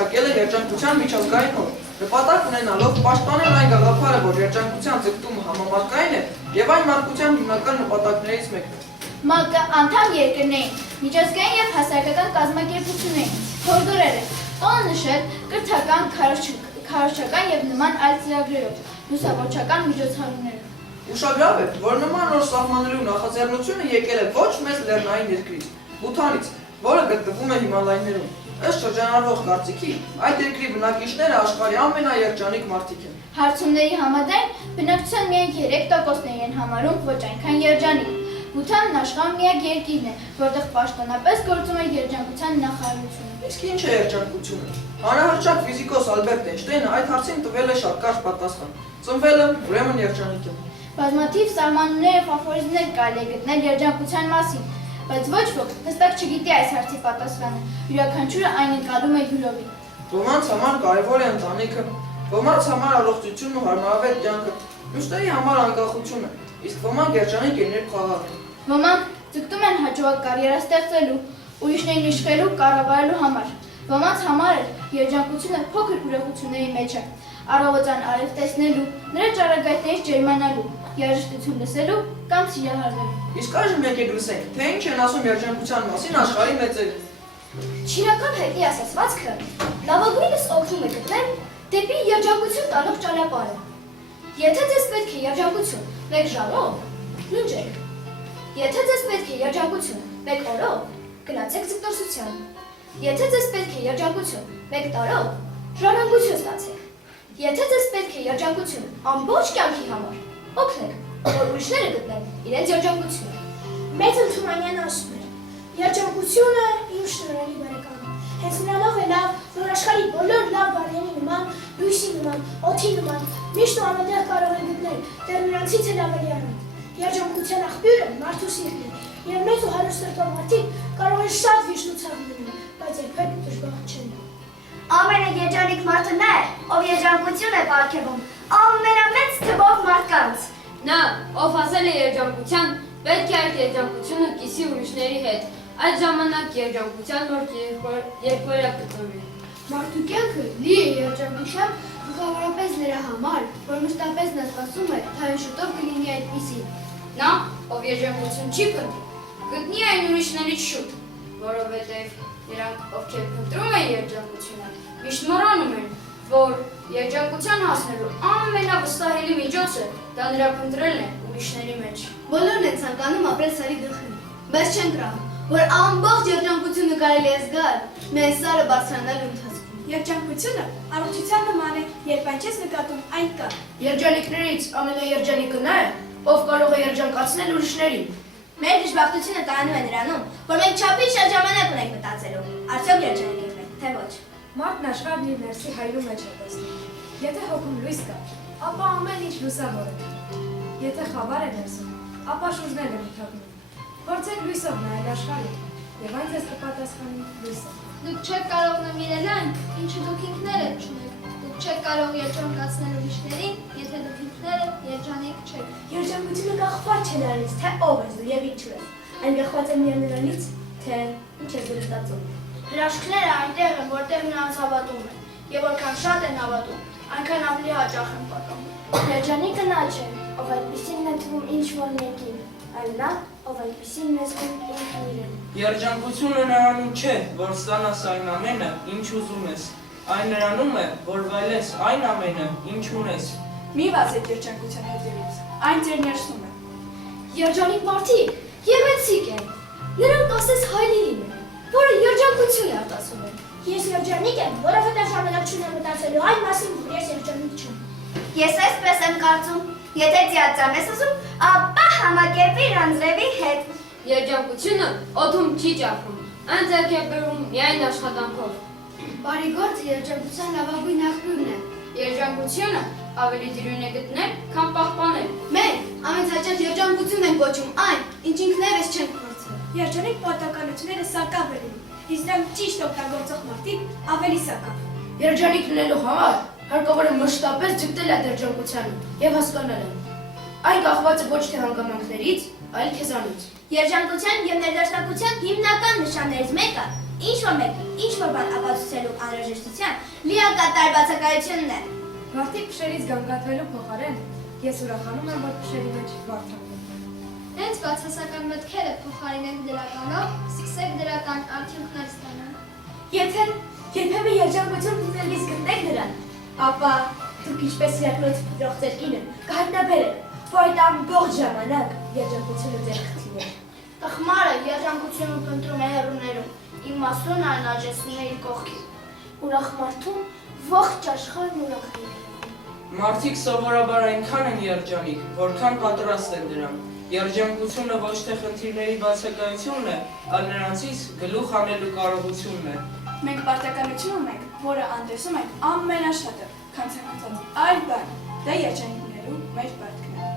մշակել է երջանկության միջազգային օր, նպատակ ունենալով պաշտպանել այն գաղափարը, որ երջանկության ձգտումը համամարտկային է եւ այն մարդկության հիմնական նպատակներից մեկն է։ ՄԱԿ-ը անդամ երկրներին, միջազգային եւ հասարակական կազմակերպություններին հորդորել է տոնը նշել կրթական, քարոզչական եւ նման այլ ծրագրերով, լուսավորչական միջոցառումներով։ Ուշագրավ է, որ նման նոր սահմանելու նախաձեռնությունը եկել է ոչ մեծ լեռնային երկրից, Բութանից, որը գտնվում է Հիմալայներում։ Ըստ շրջանառվող կարծիքի, այդ երկրի բնակիչները աշխարհի ամենաերջանիկ մարդիկ են։ Հարցումների համաձայն բնակչության միայն 3%-ն են համարում ոչ այնքան երջանիկ։ Բութանն աշխարհի միակ երկիրն է, որտեղ պաշտոնապես գործում է երջանկության նախարարությունը։ Իսկ ինչ է երջանկությունը։ Հանրահռչակ ֆիզիկոս Ալբերտ Էյնշտեյնը այդ հարցին տվել է շատ կարճ պատասխան։ Ծնվել եմ, ուրեմն երջանիկ եմ։ Բազմաթիվ սահմանումներ եւ աֆորիզմներ կարելի է գտնել երջանկության մասին, բայց ոչ ոք հստակ չգիտի այս հարցի պատասխանը։ Յուրաքանչյուրը այն ընկալում է յուրովի։ Ոմանց համար կարևոր է ընտանիքը, ոմանց համար առողջությունն ու հարմարավետ կյանքը, մյուսների համար անկախությունը, իսկ ոմանք երջանիկ են երբ խաղաղ են։ Ոմանք ձգտում են հաջողակ կարիերա ստեղծելու, ուրիշներին իշխելու, կառավարելու համար։ Ոմանց համար երջանկությունը փոքր ուրախությունների մեջ է, առավոտյան արև տեսնելու, նրա ճառագայթներից ջերմանալու, երաժշտություն լսելու կամ սիրահարվելու։ Իսկ այժմ եկեք լսենք, թե ինչ են ասում երջանկության մասին աշխարհի մեծերը։ Չինական հայտնի ասացվածքը լավագույնս օգնում է գտնել դեպի երջանկություն տանող ճանապարհը։ Եթե ձեզ պետք է երջանկություն 1 ժամով, ննջեք։ Եթե ձեզ պետք է երջանկություն 1 օրով, գնացեք ձգտորսության։ Եթե ձեզ պետք է երջանկություն 1 տարով, ժառանգություն ստացեք։ Եթե ձեզ պետք է երջանկություն ամբողջ կյանքի համար, օգնեք, որ ուրիշները գտնեն իրենց երջանկությունը։ Մեծն Թումանյանն ասում էր. երջանկությունը իմ շնորհալի բարեկամը։ Հենց նրանով է լավ, որ աշխարհի բոլոր լավ բառերի նման, լույսի նման, օդի նման, միշտ ու ամենտեղ կարող է գտնել, դեռ նրանցից էլ ավելի առանց։ Երջանկության աղբյուրը մարդու սիրտն է, եւ մեծ ու հարուստ սրտով մարդիկ կարող են շատ վիշտուցավ լինել, բայց երբեք դժբախտ չեն։ Ամենաերջանիկ մարդը նա է, ով երջանկություն է պարգևում ամենամեծ թվով մարդկանց։ Նա, ով հասել է երջանկության, պետք է այդ երջանկությունը կիսի ուրիշների հետ, այդ ժամանակ երջանկության նոր երկվորակ կծնվի։ Մարդու կյանքը լի է երջանկությամբ, գլխավորապես նրա համար, որ մշտապես նա սպասում է, թե շուտով կլինի այդպիսին։ Նա, ով երջանկություն չի փնտրում, գտնի այն ուրիշներից շուտ, որովհետև նրանք, ովքեր փնտրում են երջանկությունը, միշտ մոռանում են, որ երջանկության հասնելու ամենավստահելի միջոցը դա նրա փնտրելն է ուրիշների մեջ։ Բոլորն են ցանկանում ապրել սարի գլխին, բայց չեն կրահում, որ ամբողջ երջանկությունը կարելի է զգալ մեր սարը բարձրանալու ընթացքում։ Երջանկությունը առողջության նման է, երբ այն չես նկատում, այն կա։ Երջանիկներից ամենաերջանիկը նա է, ով կարող է երջանկացնել ուրիշներին։ Մեր դժբախտությունը կայանում է նրանում, որ մենք չափից շատ ժամանակ ունենք մտածելու, արդյոք երջանիկ ենք մենք, թե ոչ։ Մարդն աշխարհն իր ներսի հայրու մեջ է տեսնում։ Եթե հոգում լույս կա, ապա ամեն ինչ լուսավոր է։ Եթե խավար է ներսում, ապա շուրջներն են թողնում։ Փորձեք լույսով նայել աշխարհին, եւ այն ձեզ կպատասխանի լույսով։ Դուք չեք կարող նվիրել այն, ինչը դուք ինքներդ չունեք։ Դուք չեք կարող երջանկացնել ուրիշներին, եթե դուք ինքները երջանիկ չեք։ Երջանկությունը կախված չէ նրանից, թե ով ես դու եւ ինչու ես։ Այն կախված է միայն նրանից, թե ինչ ես դու ստացում։ Հրաշքները այնտեղ են, որտեղ նրանց հավատում են, եւ որքան շատ են հավատում, այնքան ավելի հաճախ են պատահում։ Երջանիկը նա չէ, ով այդպեսին է թվում ինչ-որ մեկին, այլ նա, ով այդպեսին է զգում ինքն իրեն։ Երջանկությունը նրանում չէ, որ ստանաս այն ամենը, ինչ ուզում ես, այն նրանում է, որ վայելես այն ամենը, ինչ ունես։ Մի վազեք երջանկության հետևից, այն ձեր ներսում է։ Երջանիկ մարդիկ գեղեցիկ են։ Նրանք ասես հայրին են, որը երջանկություն է արտասում են։ Ես երջանիկ եմ, որովհետև ժամանակ չունեմ մտածելու այն մասին, որ ես երջանիկ չեմ։ Ես այսպես եմ կարծում, եթե ձիածան ես ուզում, ապա համակերպիր անձրևի հետ։ Երջանկությունը օդում չի ճախում, այն ձեռք է բերում միայն աշխատանքով։ Բարի գործը երջանկության լավագույն աղբյուրն է։ Երջանկությունը ավելի դյուրին է գտնել, քան պահպանել։ Մենք ամենից հաճախ երջանկություն ենք կոչում այն, ինչ ինքներս չենք փորձել։ Երջանիկ պատականությունները սակավ են, իսկ դրանք ճիշտ օգտագործող մարդիկ ավելի սակավ։ Երջանիկ լինելու համար հարկավոր է մշտապես ձգտել այդ երջանկությանը եւ հասկանալ այն։ Այն կախված է ոչ թե հանգամանքներից, այլ քեզանից։ Երջանկության եւ ներդաշնակության հիմնական նշաններից մեկը ինչ-որ մեկի, ինչ-որ բան ապացուցելու անհրաժեշտության լիակատար բացակայությունն է։ Մարդիկ փշերից գանգատվելու փոխարեն ես ուրախանում եմ, որ փշերի մեջ վարդ եմ։ Հենց բացասական մտքերը փոխարինենք դրականով, սկսեք դրական արդյունքներ ստանալ։ Եթե երբեմն երջանկություն դիտելիս գտնեք նրան, ապա դուք ինչպես իրակնոց փոխձեր կինը կհայտնաբերեք, որ այդ ամբողջ ժամանակ երջանկությունը ձեր խթին է։ Տխմարը երջանկությունը փնտրում է հեռուներում, իմաստուն անհաջեցնում է իր կողքին։ Ուրախ մարդուն ողջ աշխարհն ուրախ է։ Մարդիկ սովորաբար այնքան են երջանիկ, որքան պատրաստ են դրան։ Երջանկությունը ոչ թե խնդիրների բացակայությունն է, այլ նրանցից գլուխ անելու կարողությունն է։ Մենք պարտականություն ունենք, որը անտեսում ենք ամենաշատը, քան ցանկացած այլ բան, դա երջանիկներու մեր պարտքն է։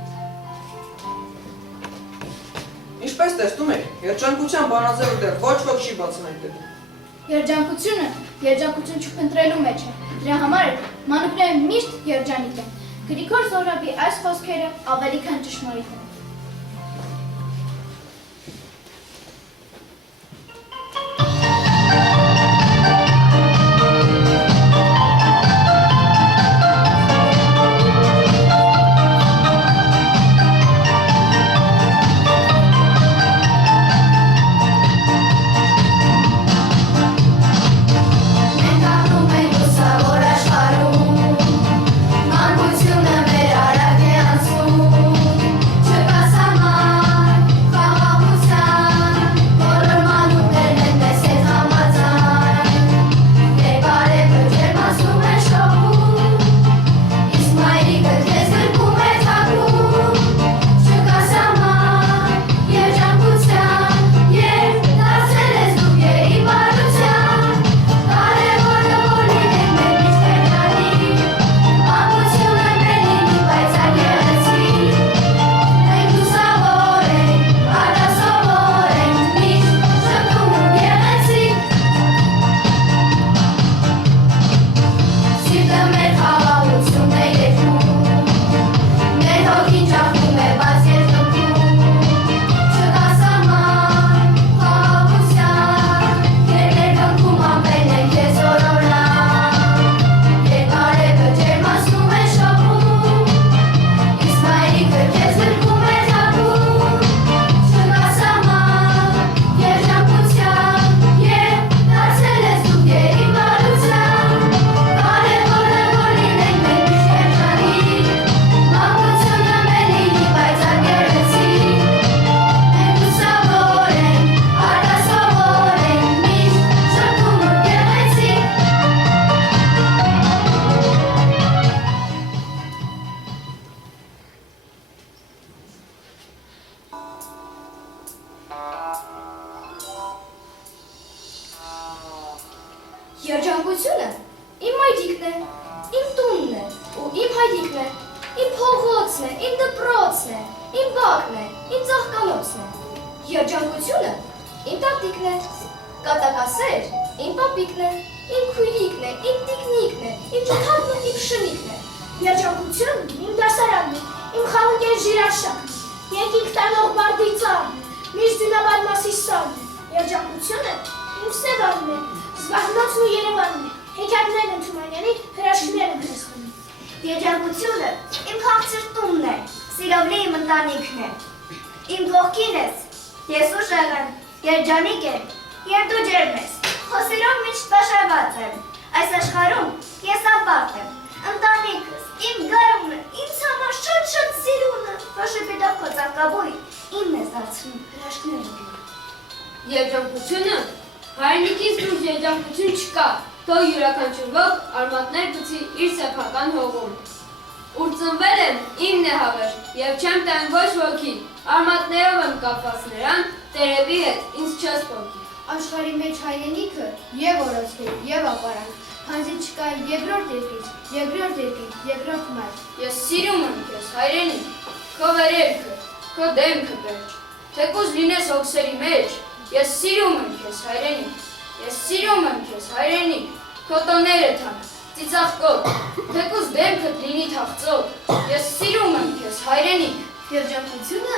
Ինչպես տեսնում եք, երջանկության բանաձևը դեռ ոչ ոք չի բացում այնտեղ։ Երջանկությունը երջանկություն չփնտրելու մեջ է։ Դրա համար էլ մանուկները միշտ երջանիկ են։ Գրիգոր Զոհրաբի այս խոսքերը ավելի քան ճշմարիտ են։ Երջանկությունը իմ մայրիկն է, իմ տունն է, ու իմ հայրիկն է, իմ փողոցն է, իմ դպրոցն է, իմ բակն է, իմ ծաղկանոցն է։ Երջանկությունը իմ տատիկն է, կատակասեր իմ պապիկն է, իմ քույրիկն է, իմ տիկնիկն է, իմ ջութակն է, իմ շնիկն է։ Երջանկությունն իմ դասարանն է, իմ խաղողեր ժիրաշակն է, երկինք տանող բարդի ծառն է, միշտ դյունաբար մասի սարն է։ Երջանկությունը իմ Սևանն է, Զվարթնոցն ու Երևանն է, հեքիաթներն են Թումանյանի, հրաշքներն են Հրեստոնի։ Երջանկությունը իմ քաղցր տունն է, սիրովլի իմ ընտանիքն է։ Իմ կողքին ես, ես ուժեղ եմ, երջանիկ եմ, և դու ջերմ ես, խոսելով միշտ պաշարված եմ։ Այս աշխարհում ես ապարտ եմ, ընտանիքս, իմ գարունը, ինձ համար շատ սիրունը, որը պետք քո ծաղկաբույն, իմն ես դարձնում հրաշքները։ Երջանկությունը հայրենիքից դուրս երջանկություն չկա, թող յուրաքանչյուր ոք արմատներ գցի իր սեփական հողում։ Ուր ծնվել եմ, իմն է հավեր, և չեմ տան ոչ ոքի, արմատներով եմ կապված նրան, տերևի հետ ինձ չես փոխի։ Աշխարհի մեջ հայրենիքը եւ օրացվի եւ ապարանք, քանզի չկա երկրորդ երկիր, երկրորդ մայր։ Ես սիրում եմ քեզ, հայրենիք, քո վերելքը, քո դեմքը պերճ, թեկուզ լինես հոգսերի մեջ, ես սիրում եմ քեզ, հայրենիք, ես սիրում եմ քեզ, հայրենիք, քո տոները թանկ, ծիծաղկոտ, թեկուզ դեմքդ լինի թախծոտ, ես սիրում եմ քեզ, հայրենիք։ Երջանկությունը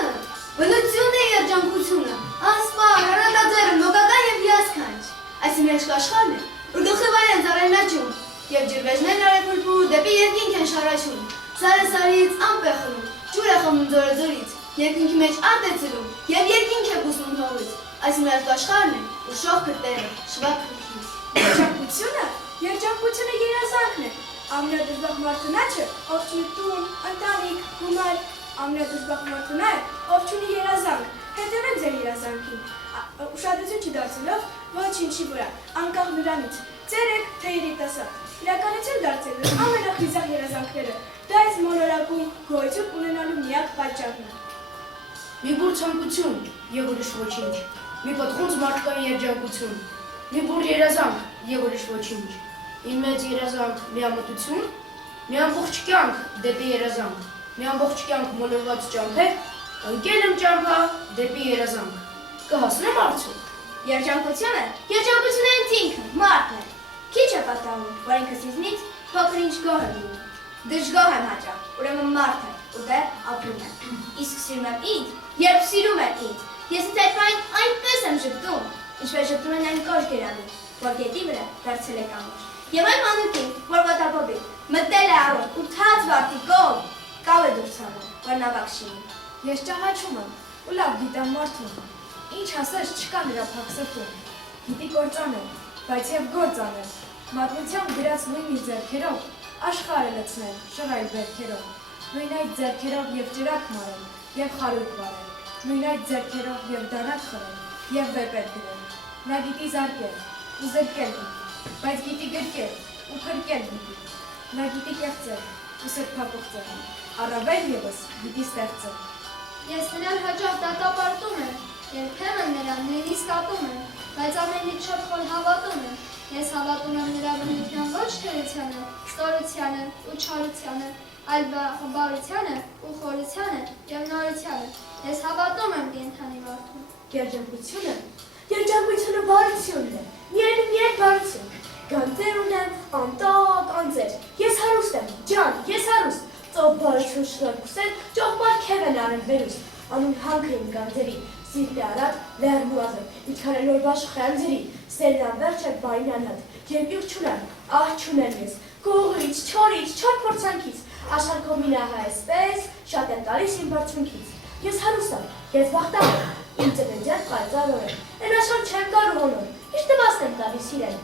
բնություն է երջանկությունը, անսպար, հրատաձեռն, լոգական եւ հիասքանչ։ Այսինքն մեծ աշխարհն է, որ գլխավարեն ծառայն աճում, եւ ջրվեժներն արևմուտքու դեպի երկինք են շարաչում, սարը սարից ամպ է խլում, ջուր է խմում ձորը ձորից, երկինքի մեջ արդ է ծլում, եւ երկինք է բուսնում հողից, այսինքն մեծ աշխարհն է, ու շողքը տերը, շվակ քրքից։ Երջանկությունը երազանքն է, ամենադժբախ մարդը նա չէ, ով չունի տուն, ընտանիք, գումար, ամենադժբախ մարդը նա է, ով չունի երազանք, հետևեք ձեր երազանքին, ուշադրություն չդարձնելով ոչինչի վրա, անկախ նրանից, ծերեք թե երիտասարդ, իրականություն դարձելու ամենախիզախ երազանքները, դա այս մոլորակում գոյություն ունենալու միակ պատճառն է։ Մի բուր ցանկություն եւ ուրիշ ոչինչ։ Մի պատխոնց մարդկային երջանկություն։ Մի բուր երազանք եւ ուրիշ ոչինչ։ Իմ մեծ երազանք միամտություն, մի ամբողջ կյանք դեպի երազանք, մի ամբողջ կյանք մոլորված ճամփեր, ընկել եմ ճամփա դեպի երազանք։ Կհասնեմ արդյոք։ Երջանկությունը ինձ ինքը, մարդն է, քիչ է պատահում, որ ինքս ինձնից փոքր-ինչ գոհ եմ լինում, դժգոհ եմ հաճախ, ուրեմն մարդ է, ու դեռ ապրում է, իսկ սիրում եմ ինձ, երբ սիրում եմ ինձ, ես ինձ այդ պայն այնպես եմ ժպտում, ինչպես ժպտում են այն կոշ գերանում, որ գետի վրա դարձել է կամուր, եւ այն մանուկին, որ ոտապոբի, մտել է առուն ու թաց վարտի կողմ, կավ է դուրս հանում, որ նավակ շինի։ Ես ճանաչում եմ ու լավ գիտեմ մարդուն։ Ինչ ասես չկա նրա փակսրտում։ Գիտի կործանել, բայց եւ գործանել։ Մատնությամբ գրած նույն իր ձեռքերով աշխարհը լցնել, շռայլ բերքերով։ Նույն այդ ձեռքերով եւ ջրակ մարել, եւ խարույկ վարել։ Նույն այդ ձեռքերով եւ դանակ խրել, եւ վեպեր գրել։ Նա գիտի զարկել ու զրկել գիտի, բայց գիտի գրկել ու փրկել գիտի։ Նա գիտի կեղծել ու սրբապղծել, առավել եւս գիտի ստեղծել։ Ես նրան հաճախ դատապարտում եմ, երբեմն նրան նույնիսկ ատում եմ, բայց ամենից շատ խոր հավատում եմ։ Ես հավատում եմ նրա բնության ոչ թերությանը, ստորությանը ու չարությանը, այլ բարությանը ու խորությանը եւ նորությանը։ Ես հավատում եմ կենդանի մարդուն։ Երջանկությունը բարությունն է, միայն բարություն։ Գանձեր ունեմ, անտակ, անձեր։ Ես հարուստ եմ, ջան, ես հարուստ։ Ծով բարություն շնորհքուսեն, ճողմար քև են արել վերուստ։ Անուն հանքը իմ գանձերի, սիրտը արատ, լերմուազը, իքարել որ բաշխան ձերի, սերն անվերջ է բայն անհատ, երբյուղ չունեմ, ահ չունեմ ես, գողից, չոր փորձանքից, աշխարհքով մի նահա էսպես, շատ եմ տալիս իմ բարձունքից։ Ես հարուստ եմ, ես բախտավոր եմ, իմ ծննդյան կարծարոր եմ, են աշխարհ չեմ կարող հոնոր, ինչ տվաստ եմ տալիս իրեն։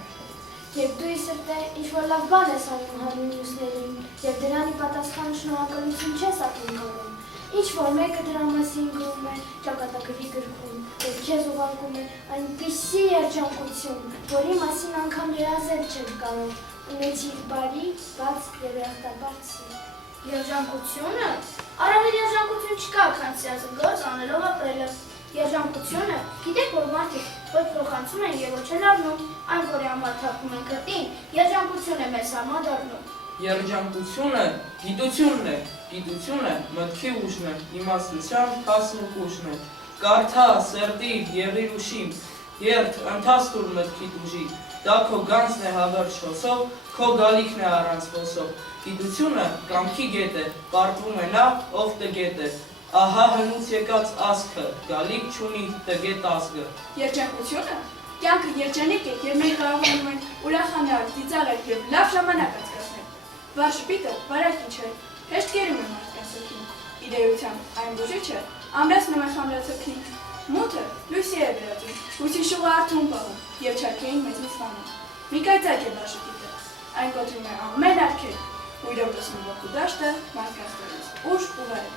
Եվ դու ի սրտե ինչ-որ լավ բան ես անում հանուն մյուսներին, եւ դրանի պատասխան շնորհակալություն չես ակնկալում։ Ինչ-որ մեկը դրա մասին գրում է ճակատագրի գրքում, եւ քեզ ուղարկում է այնպիսի երջանկություն, որի մասին անգամ երազել չեմ կարող, ունեցիր բարի, բաց եւ երախտապարտ սեր։ Երջանկությունը? Առավել երջանկություն չկա, քան սիրած գործ անելով ապրելը։ Երջանկությունը, գիտեք, որ մարդիկ ոչ փոխանցում են եւ ոչ էլ առնում, այն որի համար թափում են կրտին, երջանկություն է մեզ համադառնում։ Երջանկությունը գիտությունն է, գիտությունը մտքի ուժն է, իմաստության հասնուկուշն է, կարդա, սրտիր, եղիր ուշիմ, երդ, ընթաստուր մտքիդ ուժի, դա քո գանձն է հավերժ հոսով, քո գալիքն է առանց ոսով, գիտությունը կամքի գետ է, պարտվում է նա, ով տգետ է, ահա հնուց եկած ասքը, գալիք չունի տգետ ազգը։ Երջանկությունը կյանքը երջանիկ է եւ մենք կարողանում ենք ուրախանալ, ծիծաղել եւ լավ ժամանակ անցկացնել։ Վառ շփիկը բարակ չէ, հեշտ կերում է մարդկանց հոգին։ Իդեությամբ այն բուժիչը ամրացնում է խամրացողին։ Մութը լույսի է վերածում, հույսի շուղը արթուն պահում եւ չարքային մեզնից վանում։ Մի կայծակ է վառ շփիկը, այն կոտրում է ամեն արգելք, ու իրոք լսում ողջ դաշտը մարդկանց դուրս ուժ ու վայր։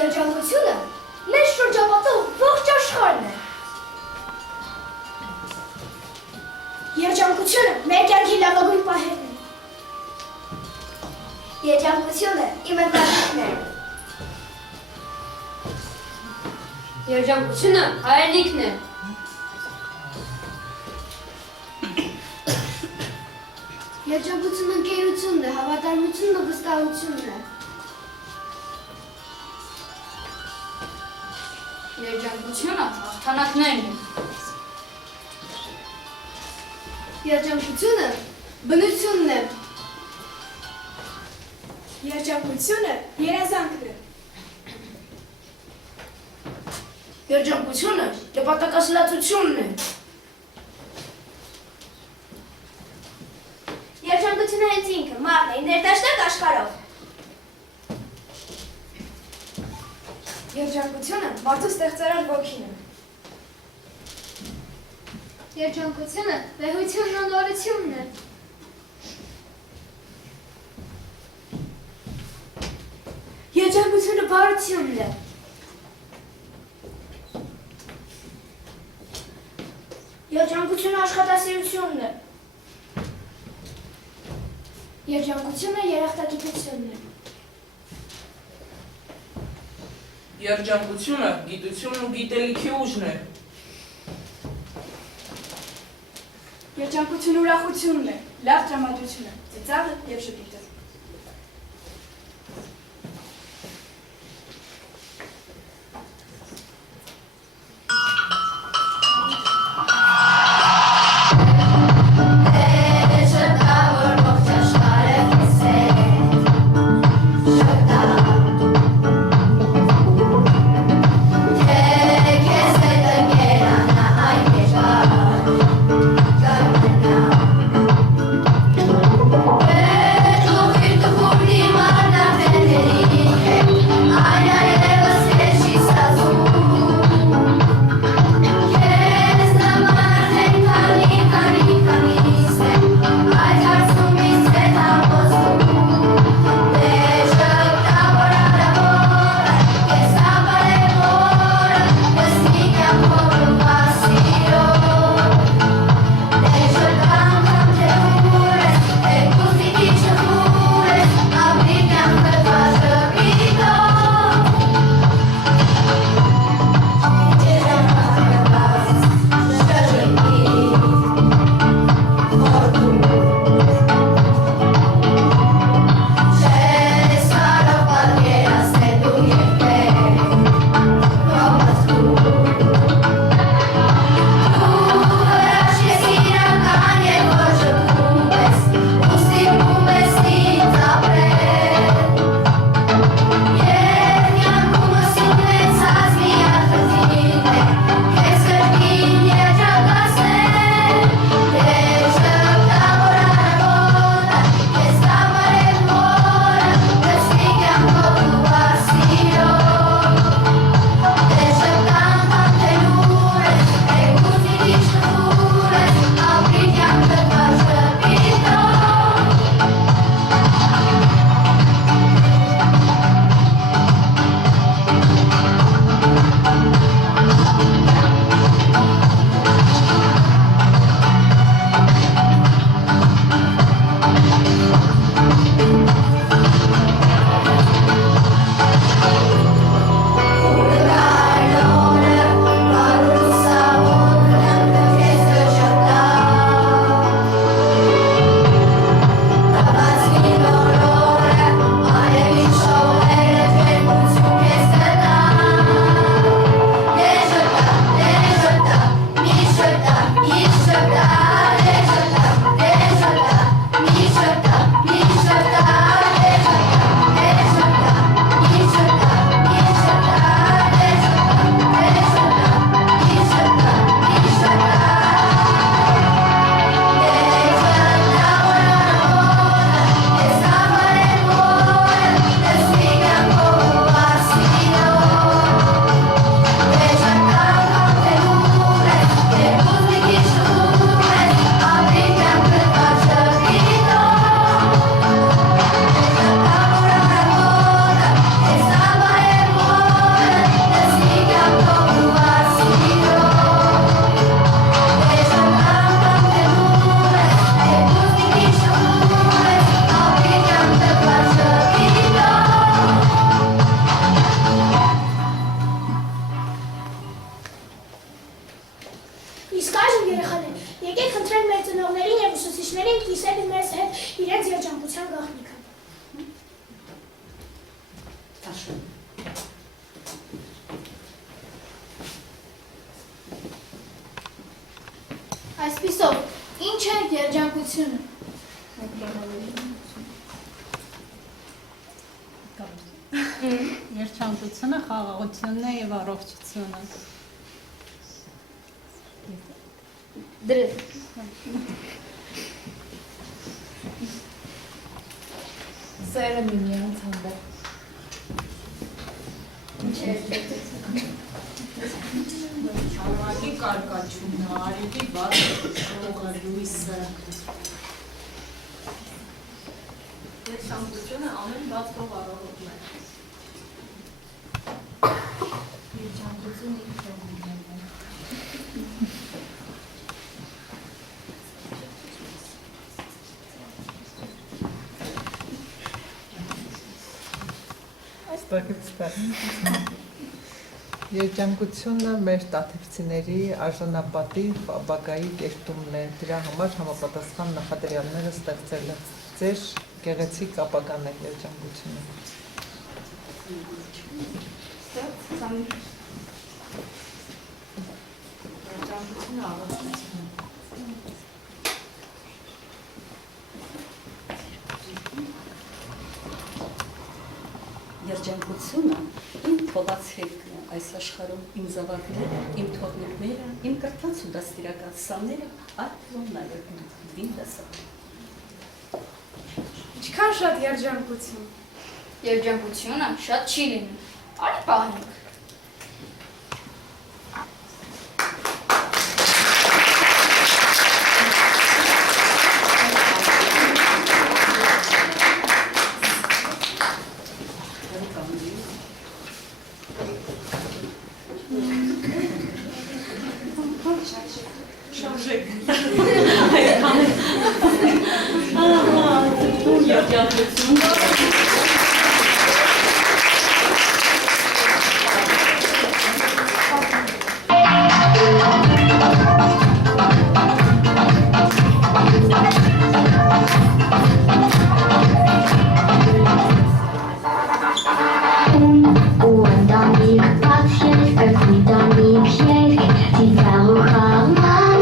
Երջանկությունը մեր շրջապատող ողջ աշխարհն է։ Երջանկությունը մեր կյանքի լավագույն պահերն է։ Երջանկությունը իմ ընտանիքն է։ Երջանկությունը հայրենիքն է։ Երջանկությունը ընկերությունն է, հավատարմությունն ու վստահությունն է։ Երջանկությունը հաղթանակներն են։ Երջանկությունը բնությունն է։ Երջանկությունը երազանքն է։ Երջանկությունը նպատակասլացությունն է։ Երջանկությունը հենց ինքը, մարդն է, ներդաշնակ աշխարհով։ Երջանկությունը մարդու ստեղծարար ոգին է։ Երջանկությունը վեհությունն ու նորությունն է։ Երջանկությունը բարությունն է։ Երջանկությունը աշխատասիրությունն է։ Երջանկությունը երախտագիտությունն է։ Երջանկությունը գիտությունն ու գիտելիքի ուժն է։ Երջանկությունը ուրախությունն է, լավ տրամադրությունը, ծիծաղը և շփիթը։ Այսպիսով, ինչ է երջանկությունը։ Երջանկությունը, խաղաղությունն է եւ առողջությունը։ Դրել։ Սերը միմյանց հանդեպ։ Ամակի կարկաչունը, արևի բացը, շողը, լույսը։ Երջանկությունը ամեն բաց թող առողջն է։ Երջանկությունը ինքն է։ Երջանկությունը մեր տաթևցիների արժանապատիվ ապագայի կերտումն է, դրա համար համապատասխան նախադրյալները ստեղծելը։ Ձեր գեղեցիկ ապագան է երջանկությունը։ Երջանկությունը առողջություն։ Երջանկությունը իմ թողած հետքն է այս աշխարհում, իմ զավակները, իմ թողնիկները, իմ կրթած ու դաստիարակած սաները, այդքան նաև իմ դասը։ Ինչքան շատ երջանկություն։ Երջանկությունը շատ չի լինում։ Արի պահենք։ Patrzeć, jak mi do nich siedzi, ci całucha, mam,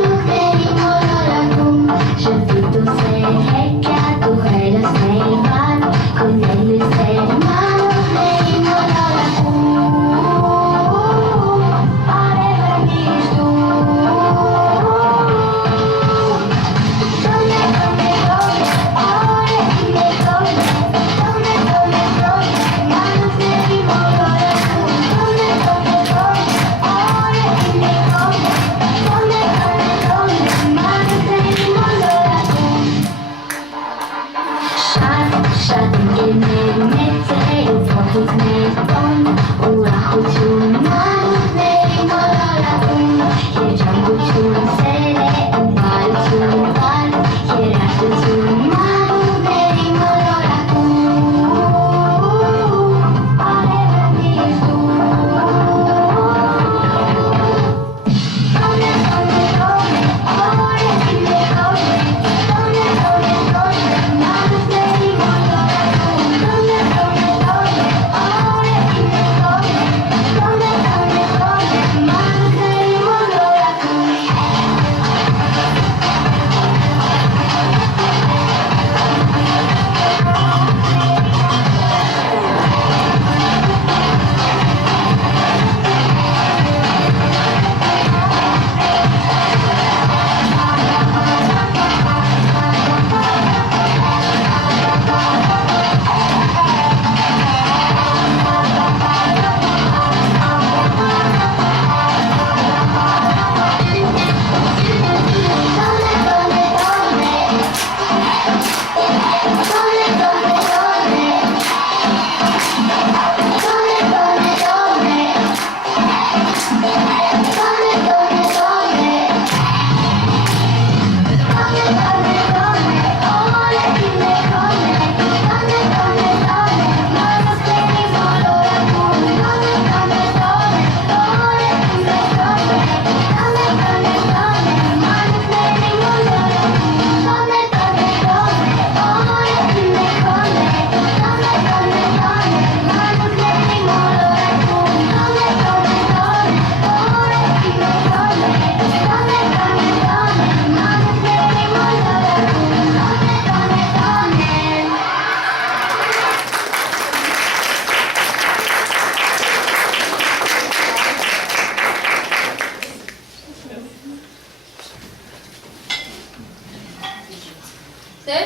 Դե,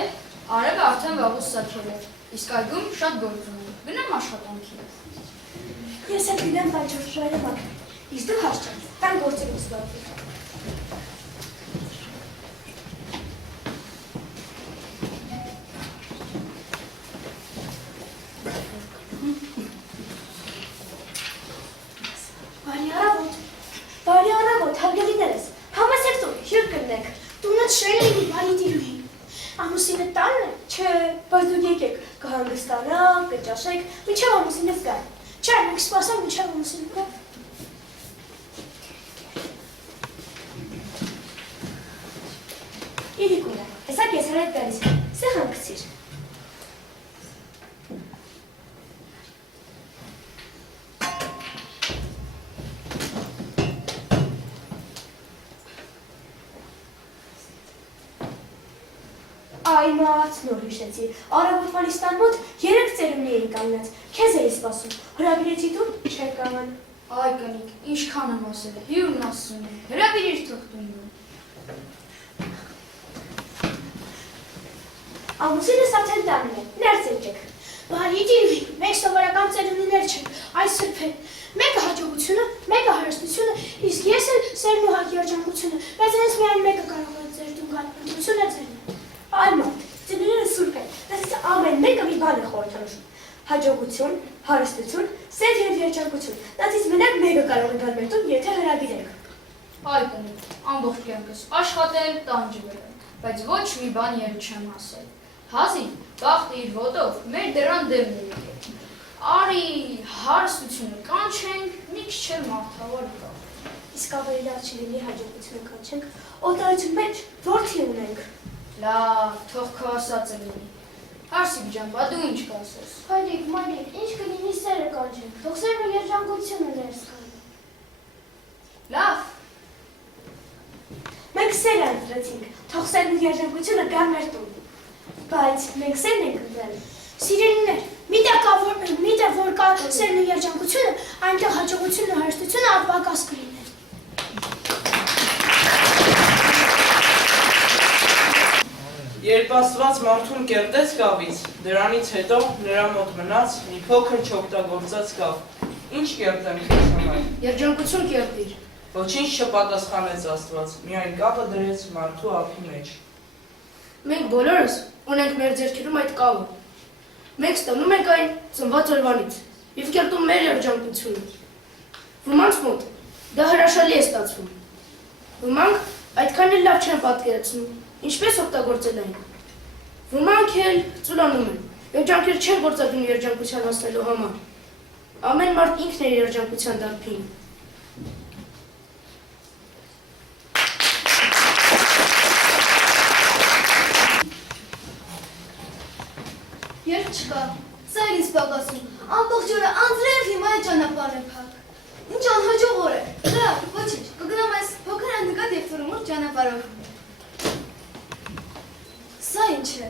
Արևը արդեն վաղուց սարքել է, իսկ այգում շատ գործ ունի, գնամ աշխատանքի։ Ես էլ գնամ վաճառշարը մակ, իսկ դու հաշճան, տան գործերով զբաղվի։ Բարի առավոտ, հարգելիներս, համեցեք տուն, հյուր կնեք, տունը շրել էի բարի դիրուհի։ Ամուսինը տանն է, չէ, բայց դուք եկեք, կհանգստանաք, կճաշեք, մինչև ամուսինս գա։ Չէ, մենք սպասենք մինչև ամուսինը գա։ Իրիկունը, հեսա կես հրայտ գալիս, սե հանգցիր։ Այ մաց նոր հիշեցի, առավոտվան իստան մոտ 3 ծերունի էի կանգնած, քեզ էի սպասում, հրավիրեցի դու չեք կաման։ Այ կնիկ, ինչքան եմ ասել է, հյուրն ասում է, հրավիրիր թող տունն։ Ամուսինս արդեն տանն է, ներս եկեք։ Բարի դիրուհի, մենք սովորական ծերունիներ չենք, այս սրբեն։ Մեկը հաջողությունը, մեկը հարստությունը, իսկ ես էլ սերն ու երջանկությունը, բայց հենց միայն մեկը կարող է ձեր դու գալ, ընտրությունը ձերն է։ Այ մոտ, ծերունիները սուրբ են, դասից ամեն մեկը մի բան է խորհրդանշում։ Հաջողություն, հարստություն, սեր և երջանկություն, դասից մենակ մեկը կարող է գալ մեր տուն, եթե հրավիրենք։ Այ կնիկ, ամբողջ կյանքս աշխատել, տանջի վերել, բայց ոչ մի բան ել չեմ ասել։ Հազին, բախտը իր ոտով, մեր դրան դեմն է եկել։ Արի, հարստությունը կանչենք, մի քիչ չեր մարդավոր կա։ Իսկ ավելի լավ չլինի հաջողությունը կանչենք, օտարություն մեջ որդի ունենք։ Լավ, թող քո ասածը լինի։ Հարսիկ ջան, բա դու ինչ կասես։ Հայրիկ, մայրիկ, ինչ կլինի սերը կանչենք, թող սերն ու երջանկությունը ներս գալու։ Լավ։ Մենք սեր ընտրեցինք, թող սերն ու երջանկությունը գան մեր տուն։ Բայց մենք սերն ենք ընտրել։ Սիրելիներ, միտեղ որ կա սերն ու երջանկությունը, այնտեղ հաջողությունն ու հարստությունը անպակաս կլինեն։ Երբ Աստված մարդուն կերտեց կավից, դրանից հետո նրա մոտ մնաց մի փոքր չօգտագործած կավ։ Ինչ կերտեմ քեզ համար։ Երջանկություն կերտիր։ Ոչինչ չպատասխանեց Աստված, միայն կավը դրեց մարդու ափի մեջ։ Մենք բոլորս ունենք մեր ձեռքերում այդ կավը։ Մենք ստանում ենք այն ծնված օրվանից և կերտում մեր երջանկությունը։ Ոմանց մոտ դա հրաշալի է ստացվում։ Ոմանք այդքան էլ լավ չեն պատկերացնում, ինչպես օգտագործել այն։ Ոմանք էլ ծուլանում են, երջանքեր չեն գործադրում երջանկության հասնելու համար։ Ամեն մարդ ինքն է երջանկության դարբին։ Երբ չկա, սա էր ինձ պակասում, ամբողջ օրը անձրև հիմա է ճանապարհ է փակ։ Ինչ անհաջող օր է։ Լավ, ոչինչ, կգնամ այս փոքր հանդգատ և թորմոր ճանապարհով։ Սա ինչ է։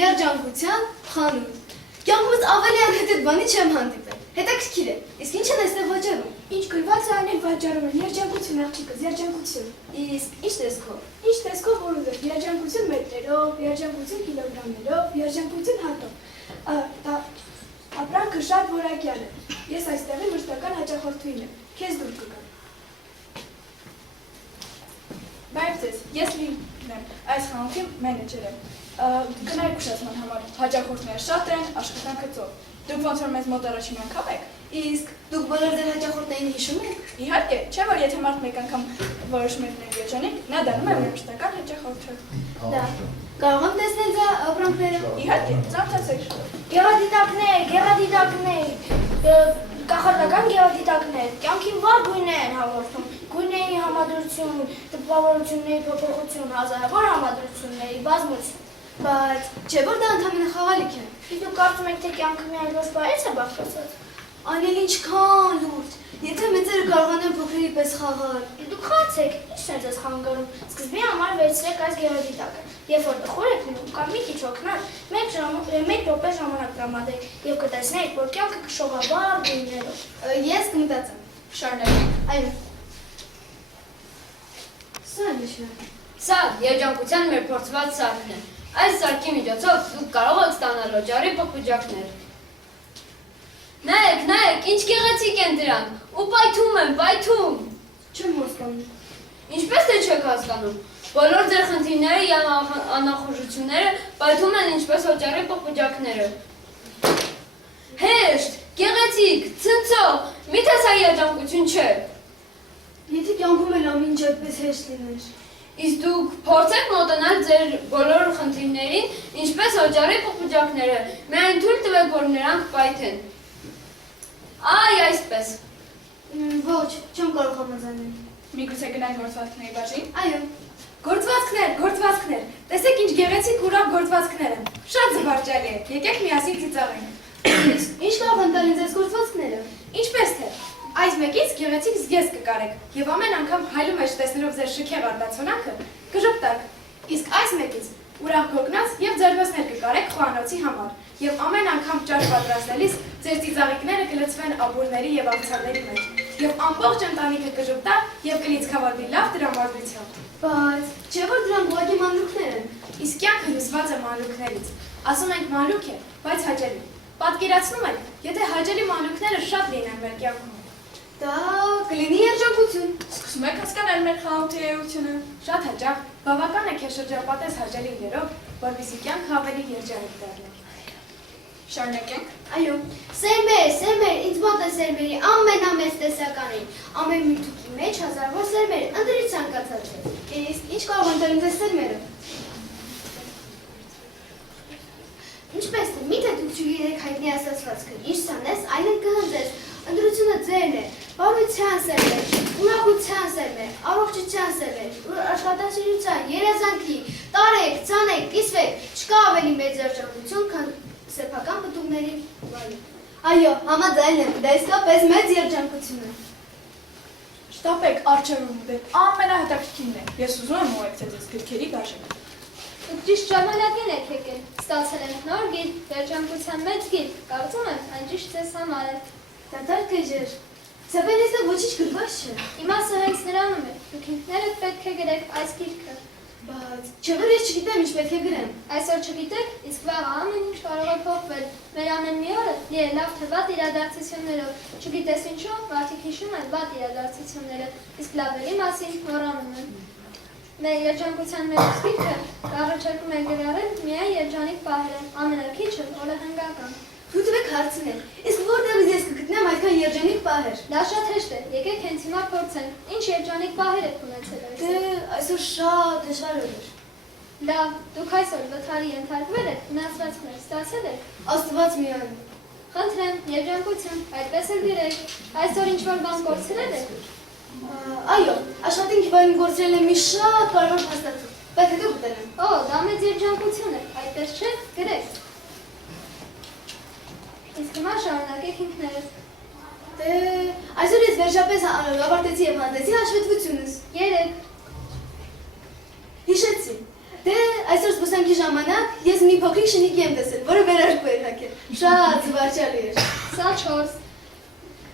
Երջանկության խանութ։ Կյանքումս ավելի անհետետ բանի չեմ հանդիպել։ Հետաքրքիր է, իսկ ինչ են այստեղ վաճառում։ Ինչ գրված է այն էլ վաճառում են, երջանկություն աղջիկս, երջանկություն։ Իսկ ինչ տեսքով։ Ինչ տեսքով որ ուզեր, երջանկություն մետրերով, երջանկություն կիլոգրամներով, երջանկություն հատով։ Ապրանքը շատ որակյալ է։ Ես այստեղի մշտական հաճախորդուհին եմ, քեզ դուր կգամ։ Բայց ես Լիլն եմ, այս խանութի մենեջեր եմ։ Գնայք ուշացման համար, հաճախորդներ շատ են, աշխատանքը ծով։ Դուք ոնց որ մեզ մոտ առաջին անգամ եք։ Իսկ դուք բոլոր ձեր հաճախորդներին հիշում եք։ Իհարկե, չէ՞ որ եթե մարդ մեկ անգամ որոշում է լինել երջանիկ, նա դառնում է մեր մշտական հաճախորդը։ Լավ, կարող եմ տեսնել ձեր ապրանքները։ Իհարկե, ծանոթացեք։ Գեղադիտակներ, կախարդական գեղադիտակներ, կյանքին վառ գույներ են հաղորդում, գույների համադրություն, տպավորությունների փոփոխություն, հազարավոր համադրությունների բազմություն։ Բայց չէ՞ որ դա ընդհանրապես խաղալիք է։ Իսկ դուք կարծում եք, թե կյանքը միայն ոչ բարից է բաղկացած։ Անել ինչքան լուրջ։ Եթե մեծերը կարողանան փոքրերի պես խաղալ։ Դուք խացեք, ի՞նչ է ձեզ խանգարում։ Սկզբի համար վերցրեք այս գեղադիտակը։ Երբ որ տխուր եք լինում կամ մի քիչ հոգնած, 1 րոպե ժամանակ տրամադրեք եւ կտեսնեք, որ կյանքը կշողաբար գույներով։ Ես կմտածեմ։ Շարունակեք։ Այո։ Սա ինչ է։ Սա երջանկության մեր փորձված սարքն է։ Այս սարքի միջոցով դուք կարող եք ստանալ օճառի պղպջակներ։ Նայեք, ինչ գեղեցիկ են դրանք, ու պայթում են, պայթում։ Չեմ հասկանում։ Ինչպես թե չեք հասկանում։ Բոլոր ձեր խնդիրները և անախուժությունները պայթում են ինչպես օճառի պղպջակները։ Հեշտ, գեղեցիկ, ցնցող, միթե սա երջանկություն չէ։ Եթե կյանքում էլ ամեն ինչ այդպես հեշտ լիներ։ Իսկ դուք փորձեք մոտենալ ձեր բոլոր խնդիրներին, ինչպես օճառի պղպջակները, միայն թույլ տվեք, որ նրանք պայթեն։ Այ, այսպես։ Ոչ, չեմ կարող համաձայնել։ Միգուցե գնանք գործվածքների բաժին։ Այո։ Գործվածքներ։ Տեսեք ինչ գեղեցիկ ուրախ գործվածքներ են։ Շատ զվարճալի է։ Եկեք միասին ծիծաղենք։ Ինչ կարող են տալ ինձ այս գործվածքները։ Ինչպես թե։ Այս մեկից գեղեցիկ զգեստ կկարեք եւ ամեն անգամ հայլու մեջ տեսնելով ձեր շքեղ արտացոնակը կժպտաք։ Իսկ այս մեկից ուրախ գոգնած եւ ձերբոցներ կկարեք խոհանոցի համար եւ ամեն անգամ ճաշ պատրաստելիս ձեր ծիծաղիկները կլցվեն աբուրների եւ աղցանների մեջ եւ ամբողջ ընտանիքը կժպտա եւ կլիցքավորվի լավ տրամադրությամբ։ Բայց չէ՞ որ դրանք ուղղակի մանրուքներ են։ Իսկ կյանքը հյուսված է մանրուքներից։ Ասում ենք մանրուք է, բայց հաճելի։ Պատկերացնում եք, եթե հաճելի մանրուքները շատ լինեն մեր կյանքում։ Դա կլինի երջանկություն։ Սկսում եք հասկանալ մեր խաղաղ էությունը։ Շատ հաճախ բավական է քեզ շրջապատես հաճելի իրերով, որպեսզի կյանքը ավելի երջանիկ դառնա։ Շարունակենք։ Այո, սերմեր, ինձ մոտ է սերմերի ամենամեծ տեսականին։ Ամեն մի թուքի մեջ հազարավոր սերմեր, ընտրի ցանկացած է։ Իսկ ինչ կարող են տալ ինձ սերմերը։ Ինչպես թե, միթե դուք չգիտեք հայտնի ասացվածքը, ինչ սանես, այն էլ կհնձես, ընտրությունը ձերն է, բարության սերմեր, ուրախության սերմեր, առողջության սերմեր, աշխատասիրության, երազանքի, տարեք, ցանեք, կիսվեք, չկա ավելի մեծ երջանկություն, քան սեփական պտուղների վայրը։ Այո, համաձայն եմ, դա իսկապես մեծ երջանկություն է։ Շտապեք արջերում դեպ ամենահետաքրքիրն է։ Ես ուզում եմ ուղեկցել ձեզ գրքերի բաժին։ Դուք ճիշտ ժամանակին եք եկել, ստացել ենք նոր գիրք, երջանկության մեծ գիրք, կարծում եմ, այն ճիշտ ձեզ համար է։ Դատարկ էջեր, սեպեն ես ոչինչ գրված չէ։ Իմաստը հենց նրանում է, դուք ինքներդ պետք է գրեք այս գիրքը։ Բայց չէ՞ որ ես չգիտեմ ինչ պետք է գրեմ։ Այսօր չգիտեք, իսկ վաղը ամեն ինչ կարող է փոխվել։ Մեր ամեն մի օրը լի է լավ թե վատ իրադարձություններով։ Չգիտես ինչու, մարդիկ հիշում են վատ իրադարձությունները, իսկ լավերի մասին մոռանում են։ Մեր երջանկության մեծ գիրքը առաջարկում է գրառել միայն երջանիկ պահերը, ամենաքիչը օրահնգական։ Թույլ հարցնել, իսկ որտեղից ես կգտնեմ այդքան երջանիկ պահեր։ Դա շատ հեշտ է, եկեք հենց հիմա փորձենք։ Ինչ երջանիկ պահեր եք ունեցել այսօր։ Դե այսօր շատ դժվար էր։ Լավ, դուք այսօր վթարի ենթարկվել եք, մնացվածքներ ստացել եք։ Աստված միայն։ Խնդրեմ, երջանկություն, այդպես էլ գրեք։ Այսօր ինչ-որ բան կորցրել եք։ Այո, աշխատանքի բանին գործել եմ մի շատ կարևոր փաստաթուղթ։ Պետք է դուք գտնեմ։ Օ, դա մեծ երջանկություն է, այդպես չէ, գրեք։ Իսկ հիմա շարունակեք ինքներդ։ Դե, այսօր ես վերջապես ավարտեցի եւ հանդեսի հաշվետվությունս։ 3 Հիշեցի։ Դե, այսօր զբոսանքի ժամանակ ես մի փոքրիկ շնիկի եմ տեսել, որը վերարկու էր հագել։ Շատ զվարճալի էր։ Սա 4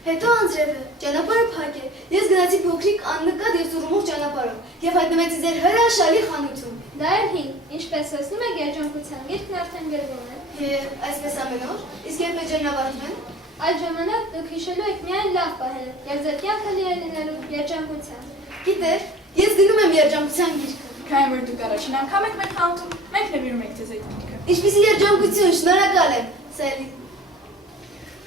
Հետո անձրևը, ճանապարհը փակ է։ Ես գնացի փոքրիկ աննկատ եւ ծուռումուռ ճանապարհով եւ հայտնվեցի ձեր հրաշալի խանութում։ Դա էլ 5, ինչպես տեսնում եք երջանկության գիրքն արդեն գրվում է։ Եվ այսպես ամեն օր, իսկ երբ էջերն ավարտվեն։ Այդ ժամանակ դուք հիշելու եք միայն լավ պահերը եւ ձեր կյանքը լի է լինելու երջանկության։ Գիտեք, ես գնում եմ երջանկության գիրքը։ Քանի որ դուք առաջին անգամ եք մեր խանութում, մենք նվիրում ենք ձեզ այդ գիրքը։ Ինչպիսի երջանկություն, շնորհակալ եմ, Սելի։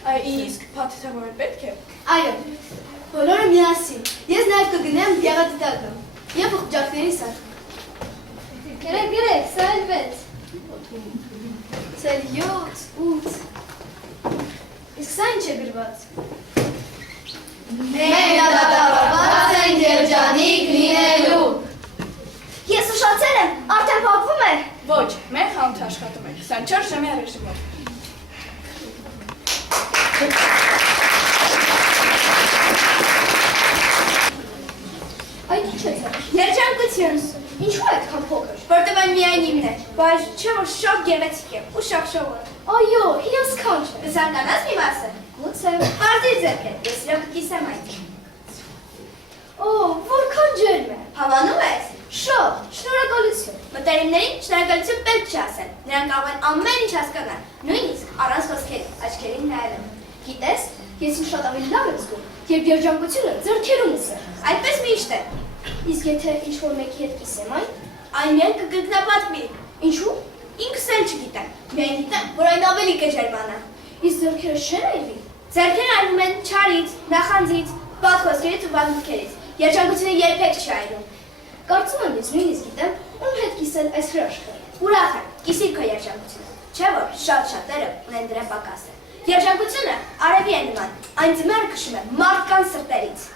Իսկ փաթեթավորը պետք է։ Այո, բոլորը միասին։ Ես նաև կգնեմ գեղադիտակը եւ պղպջակների սարքը։ Գրեք, սա էլ 6 Սել 7, 8 Իսկ սա ինչ է գրված։ Մենք դատավորված ենք երջանիկ լինելու։ Ես ուշացել եմ, արդեն փակվում է։ Ոչ, մեր խանութը աշխատում է 24 ժամյա ռեժիմով։ Այդ ինչ է սա։ Երջանկություն։ Ինչու է այդքան փոքր։ Որտեղ այն միայն իմն է, բայց չէ որ շատ գեղեցիկ է ու շատ շողոր։ Այո, իրեն սքանչ է։ Կզարկանաս մի մասը։ Գուցե։ Պարտիր ձեռք է, ես իրան կկիսեմ այդ։ Օ, որքան ջերմ է։ Հավանում ես։ Շատ, շնորհակալություն։ Մտա Մտերիմներին շնորհակալություն պետք չի ասել։ Նրանք կարող են ամեն ինչ հասկանալ, նույնիսկ առանց խոսքերի, աչքերին նայելով։ Գիտես, ես ինձ շատ ավելի լավ եմ զգում, երբ երջանկությունը ձեռքերումս է։ Այդպես միշտ է։ Իսկ եթե ինչ-որ մեկի հետ կիսեմ Այն միայն կգգնապատվի։ ինչու՞։ Ինքս էլ չգիտեմ։ Միայն գիտեմ, որ այն ավելի կջերմանա։ Իսկ ձեռքերը չեն այրվի։ Ձեռքերը այրվում են չարից, նախանձից, վատ խոսքերից ու վատ մտքերից։ Երջանկությունը երբեք չի այրում։ Կարծում եմ ես նույնիսկ գիտեմ, ում հետ կիսել այս հրաշքը։ Ուրախ եմ, կիսիր քո երջանկությունը։ Չէ՞ որ շատ շատերը ունեն դրա պակասը։ Երջանկությունը արևի է նման, այն ձմեռը քշում է մարդկանց սրտերից։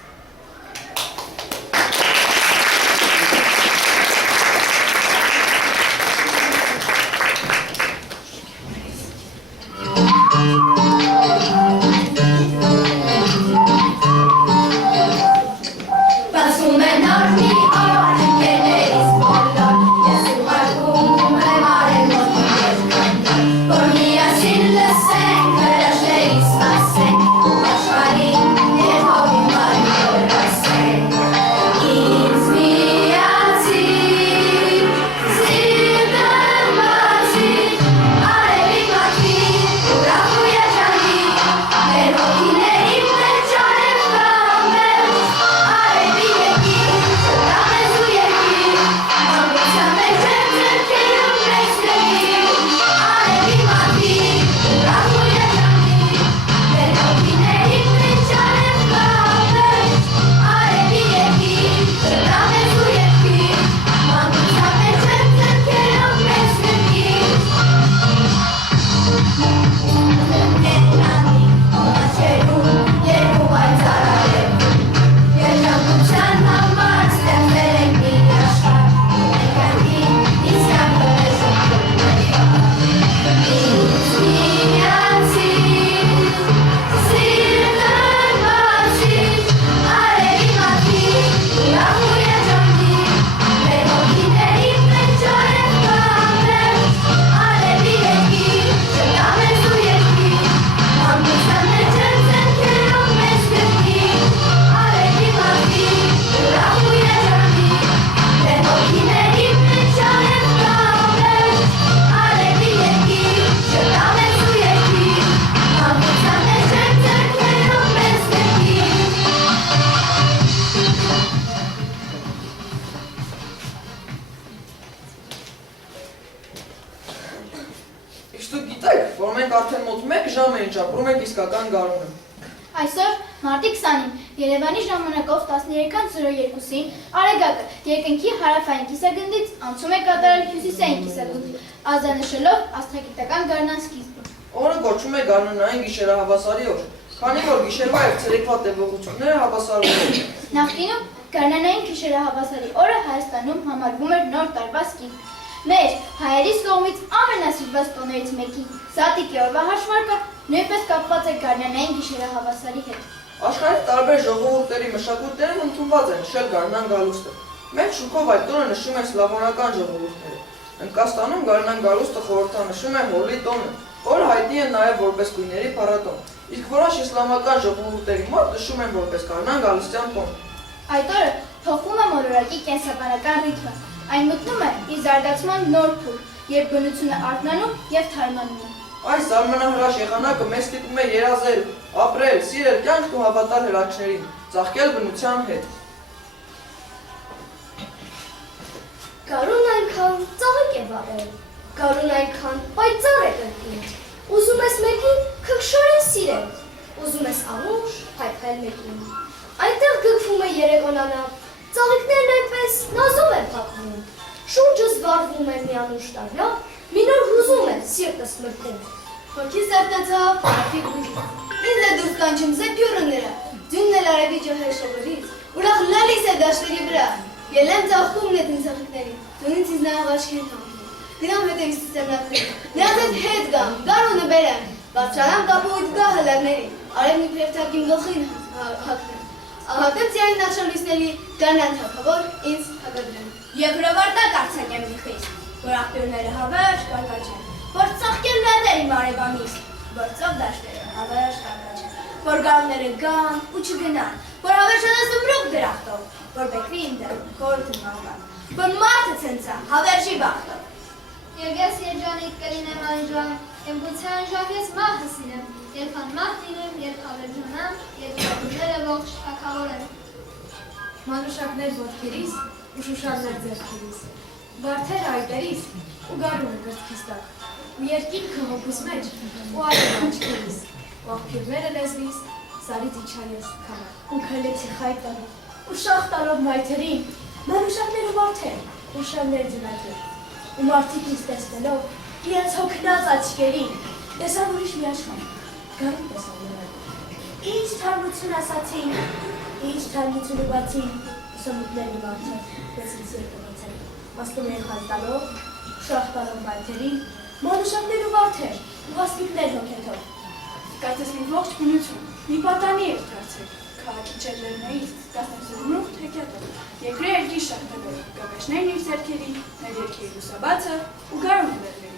Այսօր մարտի 20-ին Երևանի ժամանակով 13:02-ին Արեգակը երկնքի հարավային կիսագնդից անցում է կատարել հյուսիսային կիսագնդի, ազդանշելով աստղագիտական գարնան սկիզբը։ Օրը կոչվում է գարնանային գիշերահավասարի օր, քանի որ գիշերվա եւ ցերեկվա տևողությունները հավասարվում են։ Նախկինում գարնանային գիշերահավասարի օրը Հայաստանում համարվում էր նոր տարվա սկիզբ։ Մեր հայերիս կողմից ամենասիրված տոներից մեկի Զատիկի օրվա հաշվարկը նույնպես կապված է գարնանային գիշերահավասարի հետ։ Աշխարհի տարբեր ժողովուրդների մշակույթներում ընդունված են շել գարնան գալուստը։ Մեր շուկով այդ տոնը նշում են սլավոնական ժողովուրդները։ Հնդկաստանում գարնան գալուստը խորհրդանշում է Հոլի տոնը, որը հայտնի է նաև որպես գույների փառատոն, իսկ որոշ իսլամական ժողովուրդների մոտ նշում են որպես գարնան գալուստյան տոն։ Այդ օրը փոխվում է մոլորակի կենսաբանական ռիթմը։ Այն մտնում է իր զարգացման նոր փուլ, երբ բնությունը արթնանում և թարմանում է։ Այս զարմանահրաշ եղանակը մեզ ստիպում է երազել, ապրել, սիրել կյանքն ու հավատալ հրաշքներին, ծաղկել բնության հետ։ Գարուն այնքան ծաղիկ է վառել, գարուն այնքան պայծառ է կրկին, ուզում ես մեկին քնքշորեն սիրել, ուզում ես անուշ փայփայել մեկին։ Այնտեղ գգվում է երեկոնանավ, ծաղիկներն այնպես նազով են փակվում, շուրջս վառվում է մի անուշ տարյալ, մի նոր հուզում է սիրտս մրկում։ Հոգիս արտացավ ապիկ բույրից, ինձ է դուրս կանչում զեպյուրները, ձյունն էլ արևի ջահեր շողերից, ուրախ լալիս է դաշտերի վրա, ելեմ ծաղկում նետ ինձ աղիքների, դու ինձ նախ աչքեր հանգում, գնամ հետևից ստեմնապների, նրանց հետ գամ, գարունը բերեմ, բարձրանամ կապույտ գա հլարների, արևն իբրև թակին գլխին հակնեմ, ահակը ձյանի նախշալույսների գարնան թակավոր ինձ հակադրեմ։ Եվ հրավարտակ արձակեմ մի խիստ, որ աղբյուրները հավերժ կարկաչեն, որ ծաղկեն լեռներ իմ արևանից, որ ծով դաշտերը հավերժ կարկաչեն, որ գարունները գան ու չգնան, որ հավերժանա զմրուկ դրախտով, որ բեկվի իմ դեմ, խորհուրդն մաղման, որ մարդը ցնցա, հավերժի Մի բախտը։ Եվ ես երջանիկ կլինեմ այն ժամ, եմբության ժամ ես մահը սիրեմ, երբ անմահ լինեմ, երբ հավերժանամ, երբ ուրախները ողջ թագավորեմ։ Մանուշակներ ոտքերիս ու շուշաններ ձեռքերիս, վարդերը այտերիս ու գարունը կրծքիս տակ, ու երկինքը հոգուս մեջ ու այլը աչքերիս, ու աղբյուրները լեզվիս, սարից իջա ես քաղաք։ Ու քայլեցի խայտան, ու շաղ տալով մայթերին, մանուշակներ ու վարդեր, ու շաններ ձնատեր, ու մարդիկ ինձ տեսնելով, իրենց հոգնած աչքերին, տեսան ուրիշ մի աշխարհ, գարուն տեսան նրան։ Ինչ թարմություն ասացին, ինչ թարմություն ուղացին, ուսամուտների մարդը, տեսից երկնացել, մասնում են խայտալով, շաղ տալով մայթերին, մանուշակներ ու վարդեր, ու ասպիկներ հոգետով։ Կարծես մի ողջ բնություն, մի պատանի էր դարձել, քաղաքի ջերմերնայից, կասնասուրմուղ թեկյատով, երկրի երկիր շաղտելով, կավեշներն իր ձեռքերի, մեր երկրի լուսաբացը ու գարունը վերների։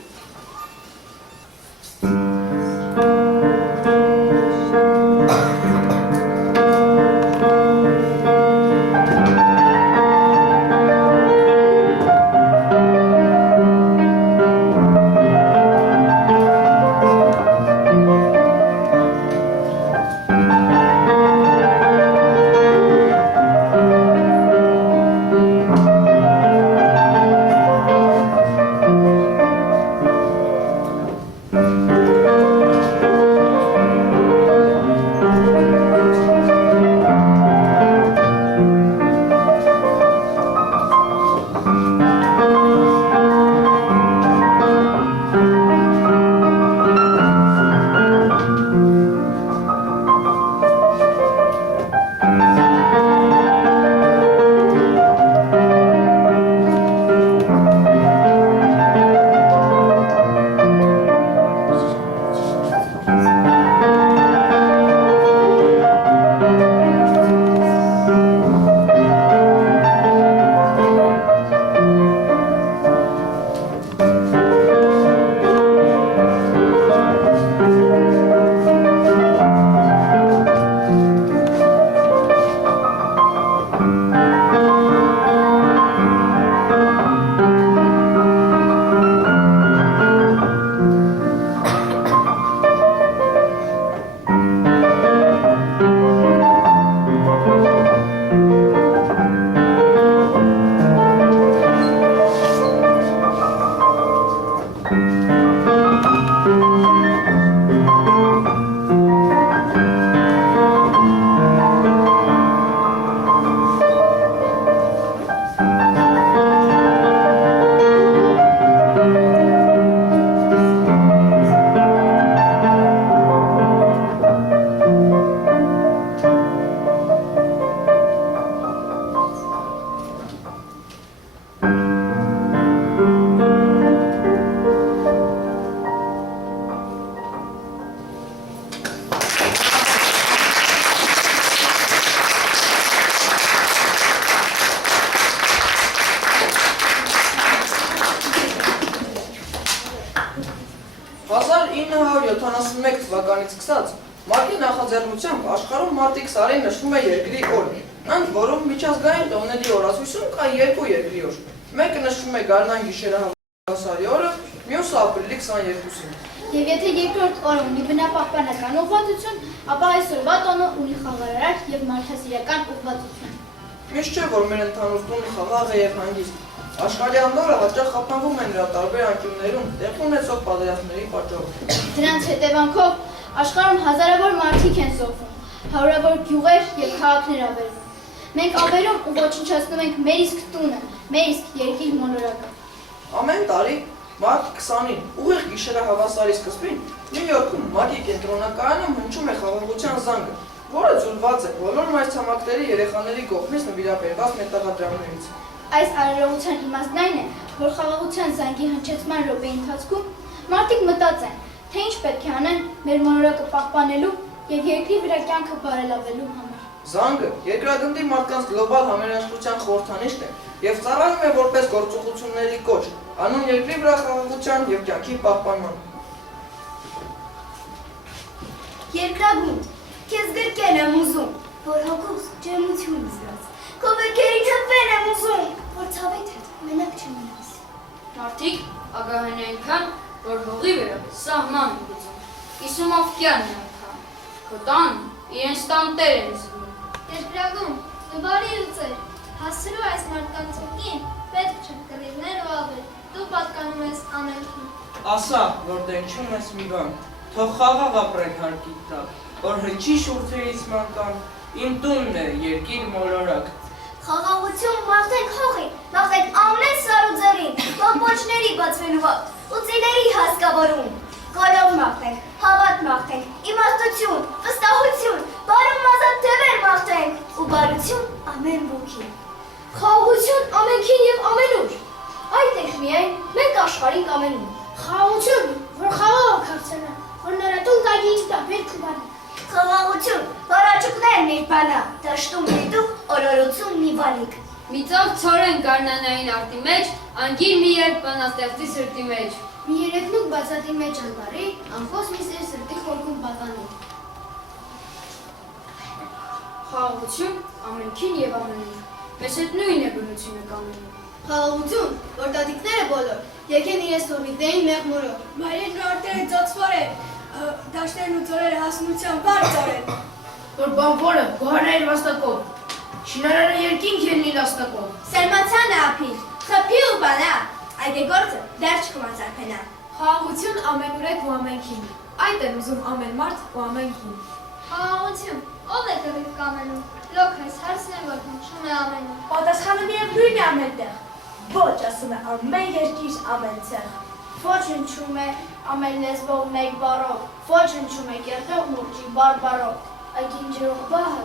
թվականից սկսած ՄԱԿ-ի նախաձեռնությամբ աշխարհում մարտի 20-ին նշվում է երկրի օրը, ընդ որում միջազգային տոների օրացույցում կա երկու երկրի օր։ Մեկը նշվում է գարնան գիշերահավասարի օրը, մյուսը ապրիլի 22-ին։ Եվ եթե երկրորդ օրը ունի բնապահպանական ուղղվածություն, ապա այսօրվա տոնը ունի խաղարարար եւ մարդասիրական ուղղվածություն։ Միշտ չէ, որ մեր ընդհանուր տոնը խաղաղ է եւ հանգիստ։ Աշխարհյան նորը հաճախ խափանվում են նրա տարբեր անկյուններում, տեղի ունեցող պատերազմների պատճառով։ Դրանց հետևանքով աշխարհում հազարավոր մարդիկ են զոհվում, հարյուրավոր գյուղեր եւ քաղաքներ ավերվում։ Մենք ավերում ու ոչնչացնում ենք մեր իսկ տունը, մեր իսկ երկիր մոլորակը։ Ամեն տարի մարտի 20-ին ուղիղ գիշերահավասարի սկզբին Նյու Յորքում ՄԱԿ-ի կենտրոնակայանում հնչում է խաղաղության զանգը, որը ձուլված է բոլոր մայրցամաքների երեխաների կողմից նվիրաբերված մետաղադրամներից։ Այս արարողության իմաստն այն է, որ խաղաղության զանգի հնչեցման րոպեի ընթացքում մարդիկ մտածեն, թե ինչ պետք է անեն մեր մոլորակը պահպանելու եւ երկրի վրա կյանքը բարելավելու համար։ Զանգը երկրագնդի մարդկանց գլոբալ համերաշխության խորհրդանիշն է եւ ծառայում է որպես գործողությունների կոչ, անուն երկրի վրա խաղաղության եւ կյանքի պահպանման։ Երկրագունդ, քեզ գրկել եմ ուզում, որ հոգուս ջերմություն զգաս, քո վերքերի թվեր եմ ուզում, որ ցավիդ հետ մենակ չմնաս։ մարդիկ ագահեն այնքան, որ հողի վրա սահման են գծում, Իսումովկյանն այնքան, քո տան իրենց տանտեր են զգում։ Երկրագում, դու բարի լուծեր, հասցրու այս մարդկանց օգին, պետք չեմ կռիվներ ու ավել, դու պատկանում ես ամենքին։ Ասա, որ դենչում ես մի բան, թող խաղաղ ապրեն հարկիտ տակ, որ հնչի շուրթերից մանկան, իմ տունն է, երկիր մոլորակ։ Խաղաղություն մաղթենք հողին, մաղթենք ամեն սար ու ձեռին, կամպոչների բացվելու վատ, ու ծիների հասկավորում։ Գոլով մաղթենք, հավատ մաղթենք, իմաստություն, վստահություն, բարում ազատ թևեր մաղթենք, ու բարություն ամեն ոգին։ Խաղաղություն ամենքին և ամենուր։ Այդ ենք միայն մենք աշխարհին կամենում։ Խաղաղություն, որ խաղաղ քաղցնա, որ նրա տուն կայ ինչ տա բերք ու բանի։ Խաղաղություն, որ աճուկներն իր բանա, դաշտում դիտու օրորություն մի վալիկ։ Մի ծով ցորեն գարնանային արտի մեջ, անգիր մի երբ բանաստեղծի սրտի մեջ։ Մի երեքնուկ բացատի մեջ անբարի, անխոս մի սեր սրտի խորքում պատանի։ Խաղաղություն ամենքին և ամենուր։ Մեզ հետ նույն է բնությունը կամենում։ Խաղաղություն, որ տատիկները բոլոր, եկեն իրենց թողի դեին մեղմորով։ Մայրերն ու արտերը ծոցվոր են, դաշտերն ու ձորերը հասնության բարձր են։ Որ բանվորը գոհարներ վաստակով, շինարարը երկինք ելնի լաստակով։ Սերմացանը ափին, խփի ու բանա, այդ է գործը դեռ չկմացարփենա։ Խաղաղություն ամենուրեք ու ամենքին, այդ են ուզում ամեն մարդ ու ամենքին։ Խաղաղություն, ով է կռիվ կամենում, լոք այս հարցն է, որ հնչում է ամենում։ Պատասխանը միևնույն է ամեն տեղ, ոչ ասում է ամեն երկիր ամեն ցեղ։ Ոչ հնչում է ամեն լեզվով մեկ բառով, ոչ հնչում է կերտող մուրճի բարբարով, այդ ինջերող բահը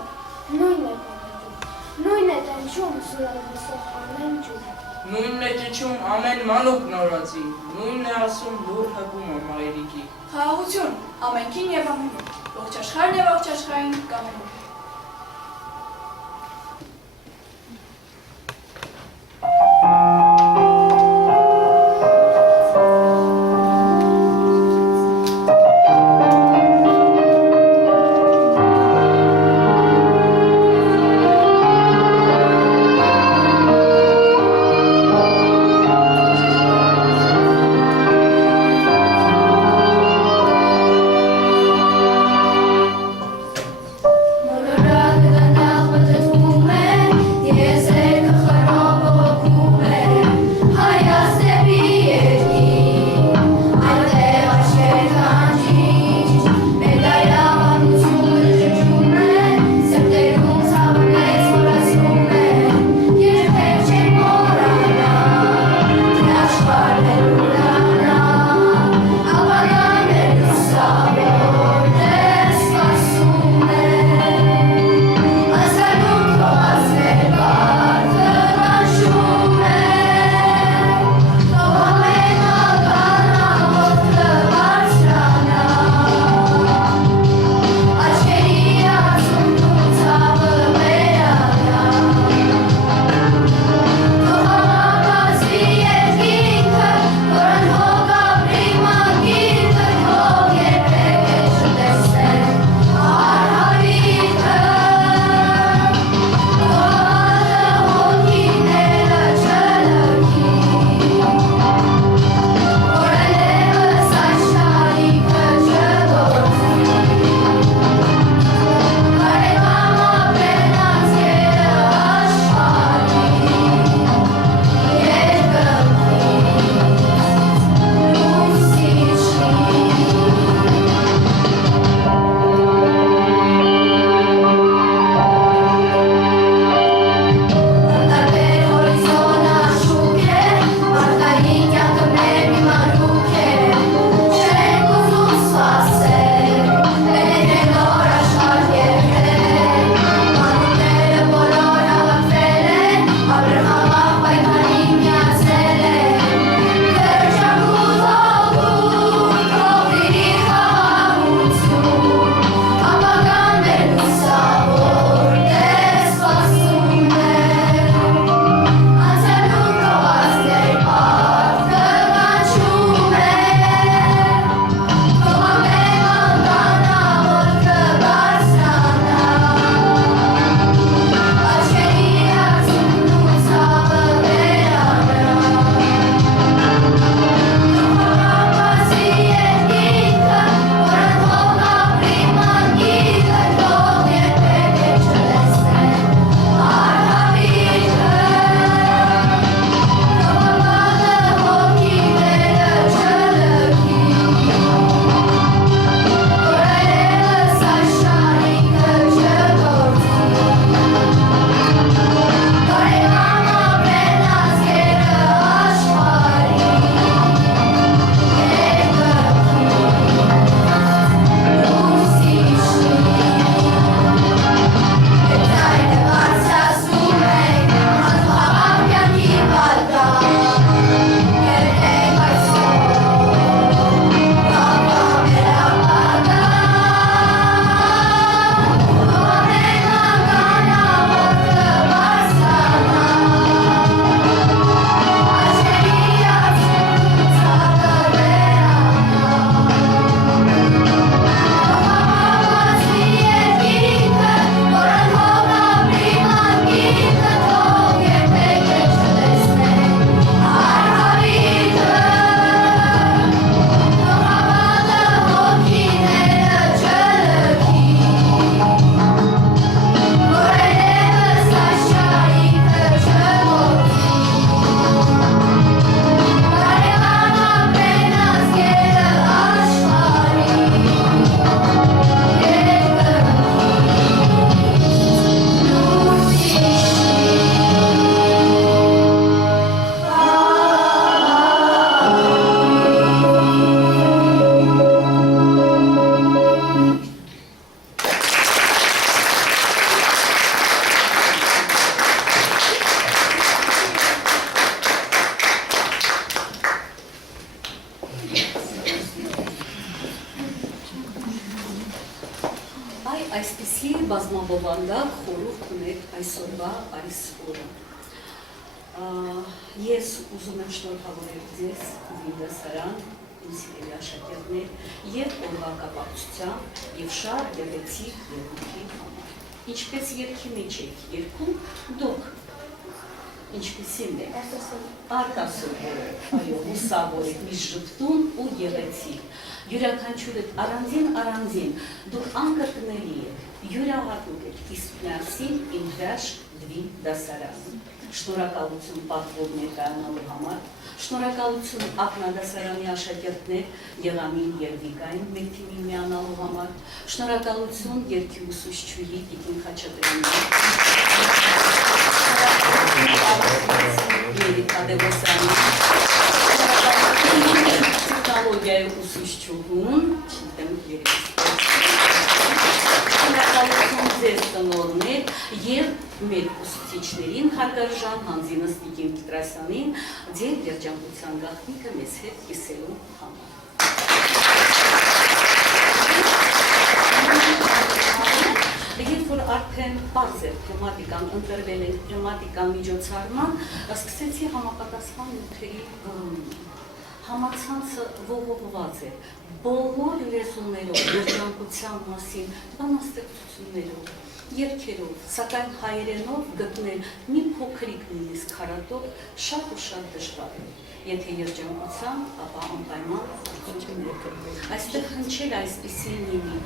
նույնն է կամենում, նույնն է տենչում սուրալվեսով ամեն ջուր։ Նույնն է ճչում ամեն մանուկ նորածի, նույնն է ասում լուր հպում մայրիկի։ Խաղաղություն ամենքին և ամենին, ողջ աշխարհն և ողջ աշխարհին կամենում։ այսպիսի բազմաբովանդակ խորհուրդ ունեք այսօրվա այս օրը։ Ես ուզում եմ շնորհավորել ձեզ դասարան, իմ սիրելի աշակերտներ եւ օրվա կապակցությամբ եւ շատ գեղեցիկ երգի համար։ Ինչպես երգի մեջ եք երգում, դուք ինչպիսին է։ Արտասովոր, այո, հուսավոր եք, միշտ ժպտուն ու գեղեցիկ։ Յուրաքանչյուրը առանձին դուք անկրկնելի եք, յուրահատուկ եք, իսկ միասին իմ հրաշք դվի դասարան։ Շնորհակալություն պատվով ներկայանալու համար, շնորհակալություն ակնադասարանի աշակերտներ Եղամին եւ Վիկային մեր թիմին միանալու համար, շնորհակալություն երգի ուսուցչուհի Տիկին Խաչատրյանին, Երիկա Դևոսյանին, պսիխոլոգիայի ուսուցչուհուն, չգիտեմ շնորհակալություն ձեզ տնօրներ եւ մեր ուսուցիչներին հարգարժան Հանձինս Տիկին Պետրոսյանին ձեր երջանկության գաղտնիքը մեզ հետ կիսելու համար։ Երբ որ արդեն պարզ էր թեմատիկան, ընտրվել ենք թեմատիկան միջոցառման, սկսեցի համապատասխան նյութերի որոնումը։ Համացանցը ողողված է, բոլոր լեզուներով, երջանկության մասին, բանաստեղծություններով, երգերով, սակայն հայերենով գտնել մի փոքրիկ նույնիսկ քարատով շատ ու շատ դժվար է։ Եթե երջանկության, ապա անպայման այստեղ հնչել այսպիսի նիմիկ։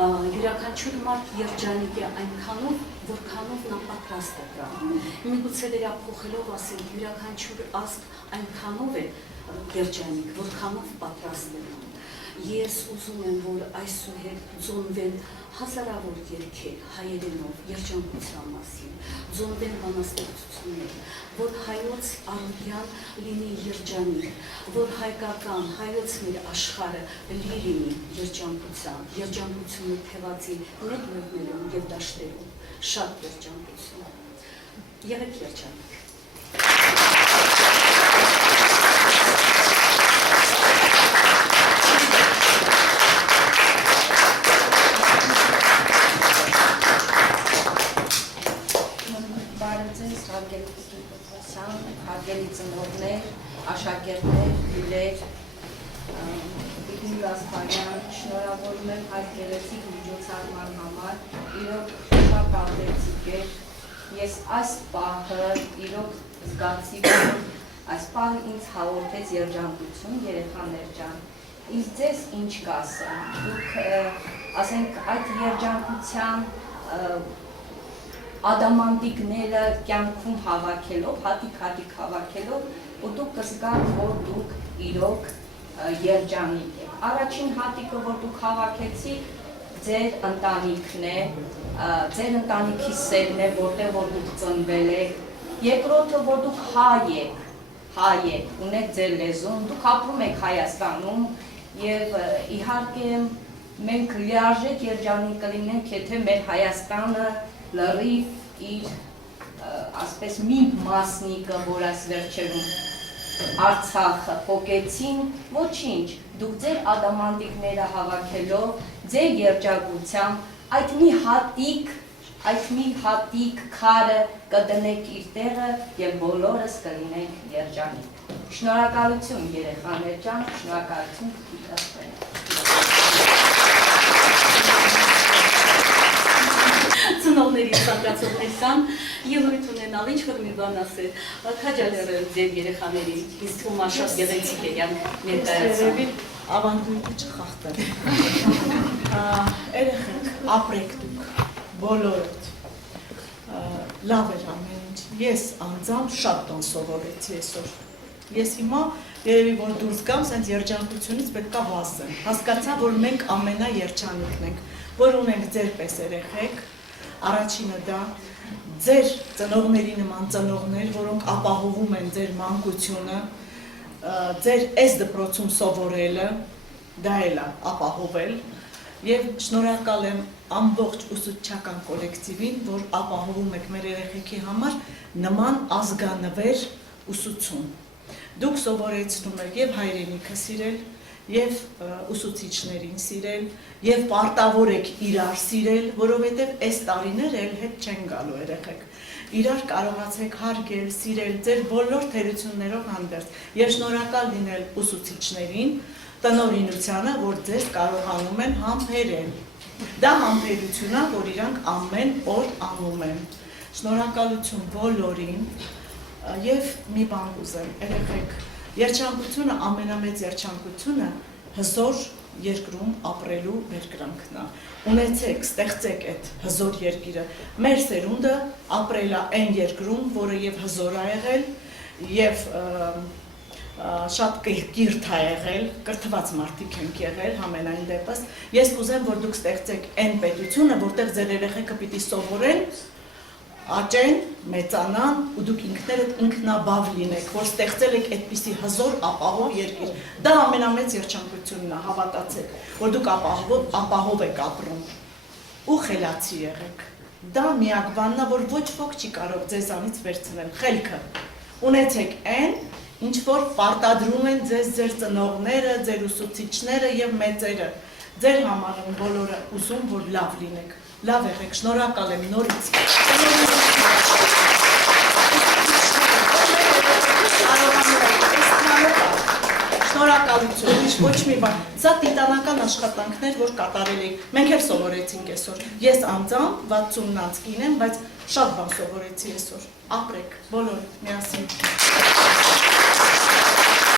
Յուրաքանչյուր մարդ երջանիկ է այնքանով, որքանով նա պատրաստ է դրան։ Միգուցե վերափոխելով ասել, յուրաքանչյուր ազգ այնքանով է երջանիկ, որքանով պատրաստ է դրան։ Ես ուզում եմ, որ այսուհետ ձոնվեն հազարավոր երգեր հայերենով, երջանկության մասին, ձոնվեն բանաստեղծություններ, որ հայոց առօրյան լինի երջանիկ, որ հայկական, հայոց մեր աշխարհը լինի երջանկության, երջանկությունը թևածի մեր լեռներում եւ դաշտերում, շատ երջանկություն։ Եղեք երջանիկ։ Հարգելի ծնողներ, աշակերտներ, հյուրեր, Տիկին Գասպարյան, շնորհավորում եմ այս գեղեցիկ միջոցառման համար, իրոք շատ աղտեցիկ էր, ես այս պահը իրոք զգացի, որ այս պահը ինձ հաղորդեց երջանկություն, երեխաներ ջան, իսկ ձեզ ինչ կասեմ, դուք ասենք այդ երջանկության ադամանդիկները կյանքում հավաքելով, հատիկ հավաքելով ու դուք կզգաք, որ դուք իրոք երջանիկ եք։ Առաջին հատիկը, որ դուք հավաքեցիք, ձեր ընտանիքն է, ձեր ընտանիքի սերն է, որտեղ որ դուք ծնվել եք։ Երկրորդը, որ դուք հայ եք, ունեք ձեր լեզուն, դուք ապրում եք Հայաստանում եւ իհարկե մենք լիարժեք երջանիկ կլինենք, եթե մեր Հայաստանը լրիվ իր ասպես մի մասնիկը, որ այս վերջերում Արցախը փոկեցին, ոչինչ, դուք ձեր ադամանդիկները հավաքելով, ձեր երջանկությամբ այդ մի հատիկ քարը կդնեք իր տեղը եւ բոլորս կլինենք երջանիկ։ Շնորհակալություն երեխաներ ջան, շնորհակալություն դասարան։ Ծնողների ցանկացողներ կան, ելույթ ունենալ, ինչ-որ մի բան ասել, քաջալերը ձեր երեխաների, ինձ թվում է շատ գեղեցիկ է ներկայացան։ Ավանդույթը չխախտել։ Երեխեք, ապրեք դուք, բոլորդ, լավ էր ամեն ինչ, ես անձամբ շատ տոն սովորեցի այսօր, ես հիմա երևի որ դուրս գամ, սենց երջանկությունից պետք է վասեմ, հասկացա, որ մենք ամենաերջանիկն ենք, որ ունենք ձեր պես երեխեք, առաջինը դա ձեր ծնողների նման ծնողներ, որոնք ապահովում են ձեր մանկությունը, ձեր այս դպրոցում սովորելը, դա էլ է ապահովել եւ շնորհակալ եմ ամբողջ ուսուցչական կոլեկտիվին, որ ապահովում եք մեր երեխեքի համար նման ազգանվեր ուսուցում։ Դուք սովորեցնում եք եւ հայրենիքը սիրել, եւ ուսուցիչներին սիրել, եւ պարտավոր եք իրար սիրել, որովհետեւ այս տարիներ էլ հետ չեն գալու երեխեք։ Իրար կարողացեք հարգել, սիրել ձեր բոլոր թերություններով հանդերձ եւ շնորհակալ լինել ուսուցիչներին, տնօրինությանը, որ ձեզ կարողանում են համբերել։ Դա համբերություն է, որ իրանք ամեն օր անում են։ Շնորհակալություն բոլորին եւ մի բան կուզեմ, երեխեք, երջանկությունը ամենամեծ երջանկությունը հզոր երկրում ապրելու վերկրանքն է։ Ունեցեք, ստեղծեք այդ հզոր երկիրը։ Մեր սերունդը ապրել է այն երկրում, որը եւ հզոր է եղել, եւ շատ կիրթ է եղել, կրթված մարդիկ ենք եղել համենայն դեպս։ Ես կուզեմ, որ դուք ստեղծեք այն պետությունը, որտեղ ձեր երեխեքը պիտի սովորեն, աճեն, մեծանան ու դուք ինքներդ ինքնաբավ լինեք, որ ստեղծել եք այդպիսի հզոր ապահով երկիր։ Դա ամենամեծ երջանկությունն է, հավատացեք, որ դուք ապահով եք ապրում ու խելացի եղեք։ Դա միակ բանն է, որ ոչ ոք չի կարող ձեզանից վերցնել, խելքը։ Ունեցեք այն, ինչ որ պարտադրում են ձեզ ձեր ծնողները, ձեր ուսուցիչները եւ մեծերը։ Ձեր համար են բոլորը ուզում, որ լավ լինեք։ Լավ եղեք, շնորհակալ եմ նորից։ Շնորհակալություն, ոչ մի բան։ Սա տիտանական աշխատանքներ, որ կատարել եք։ Մենք էլ սովորեցինք այսօր։ Ես անձամբ 60-ից կին եմ, բայց շատ բան սովորեցի այսօր։ Ապրեք, բոլորը միասին։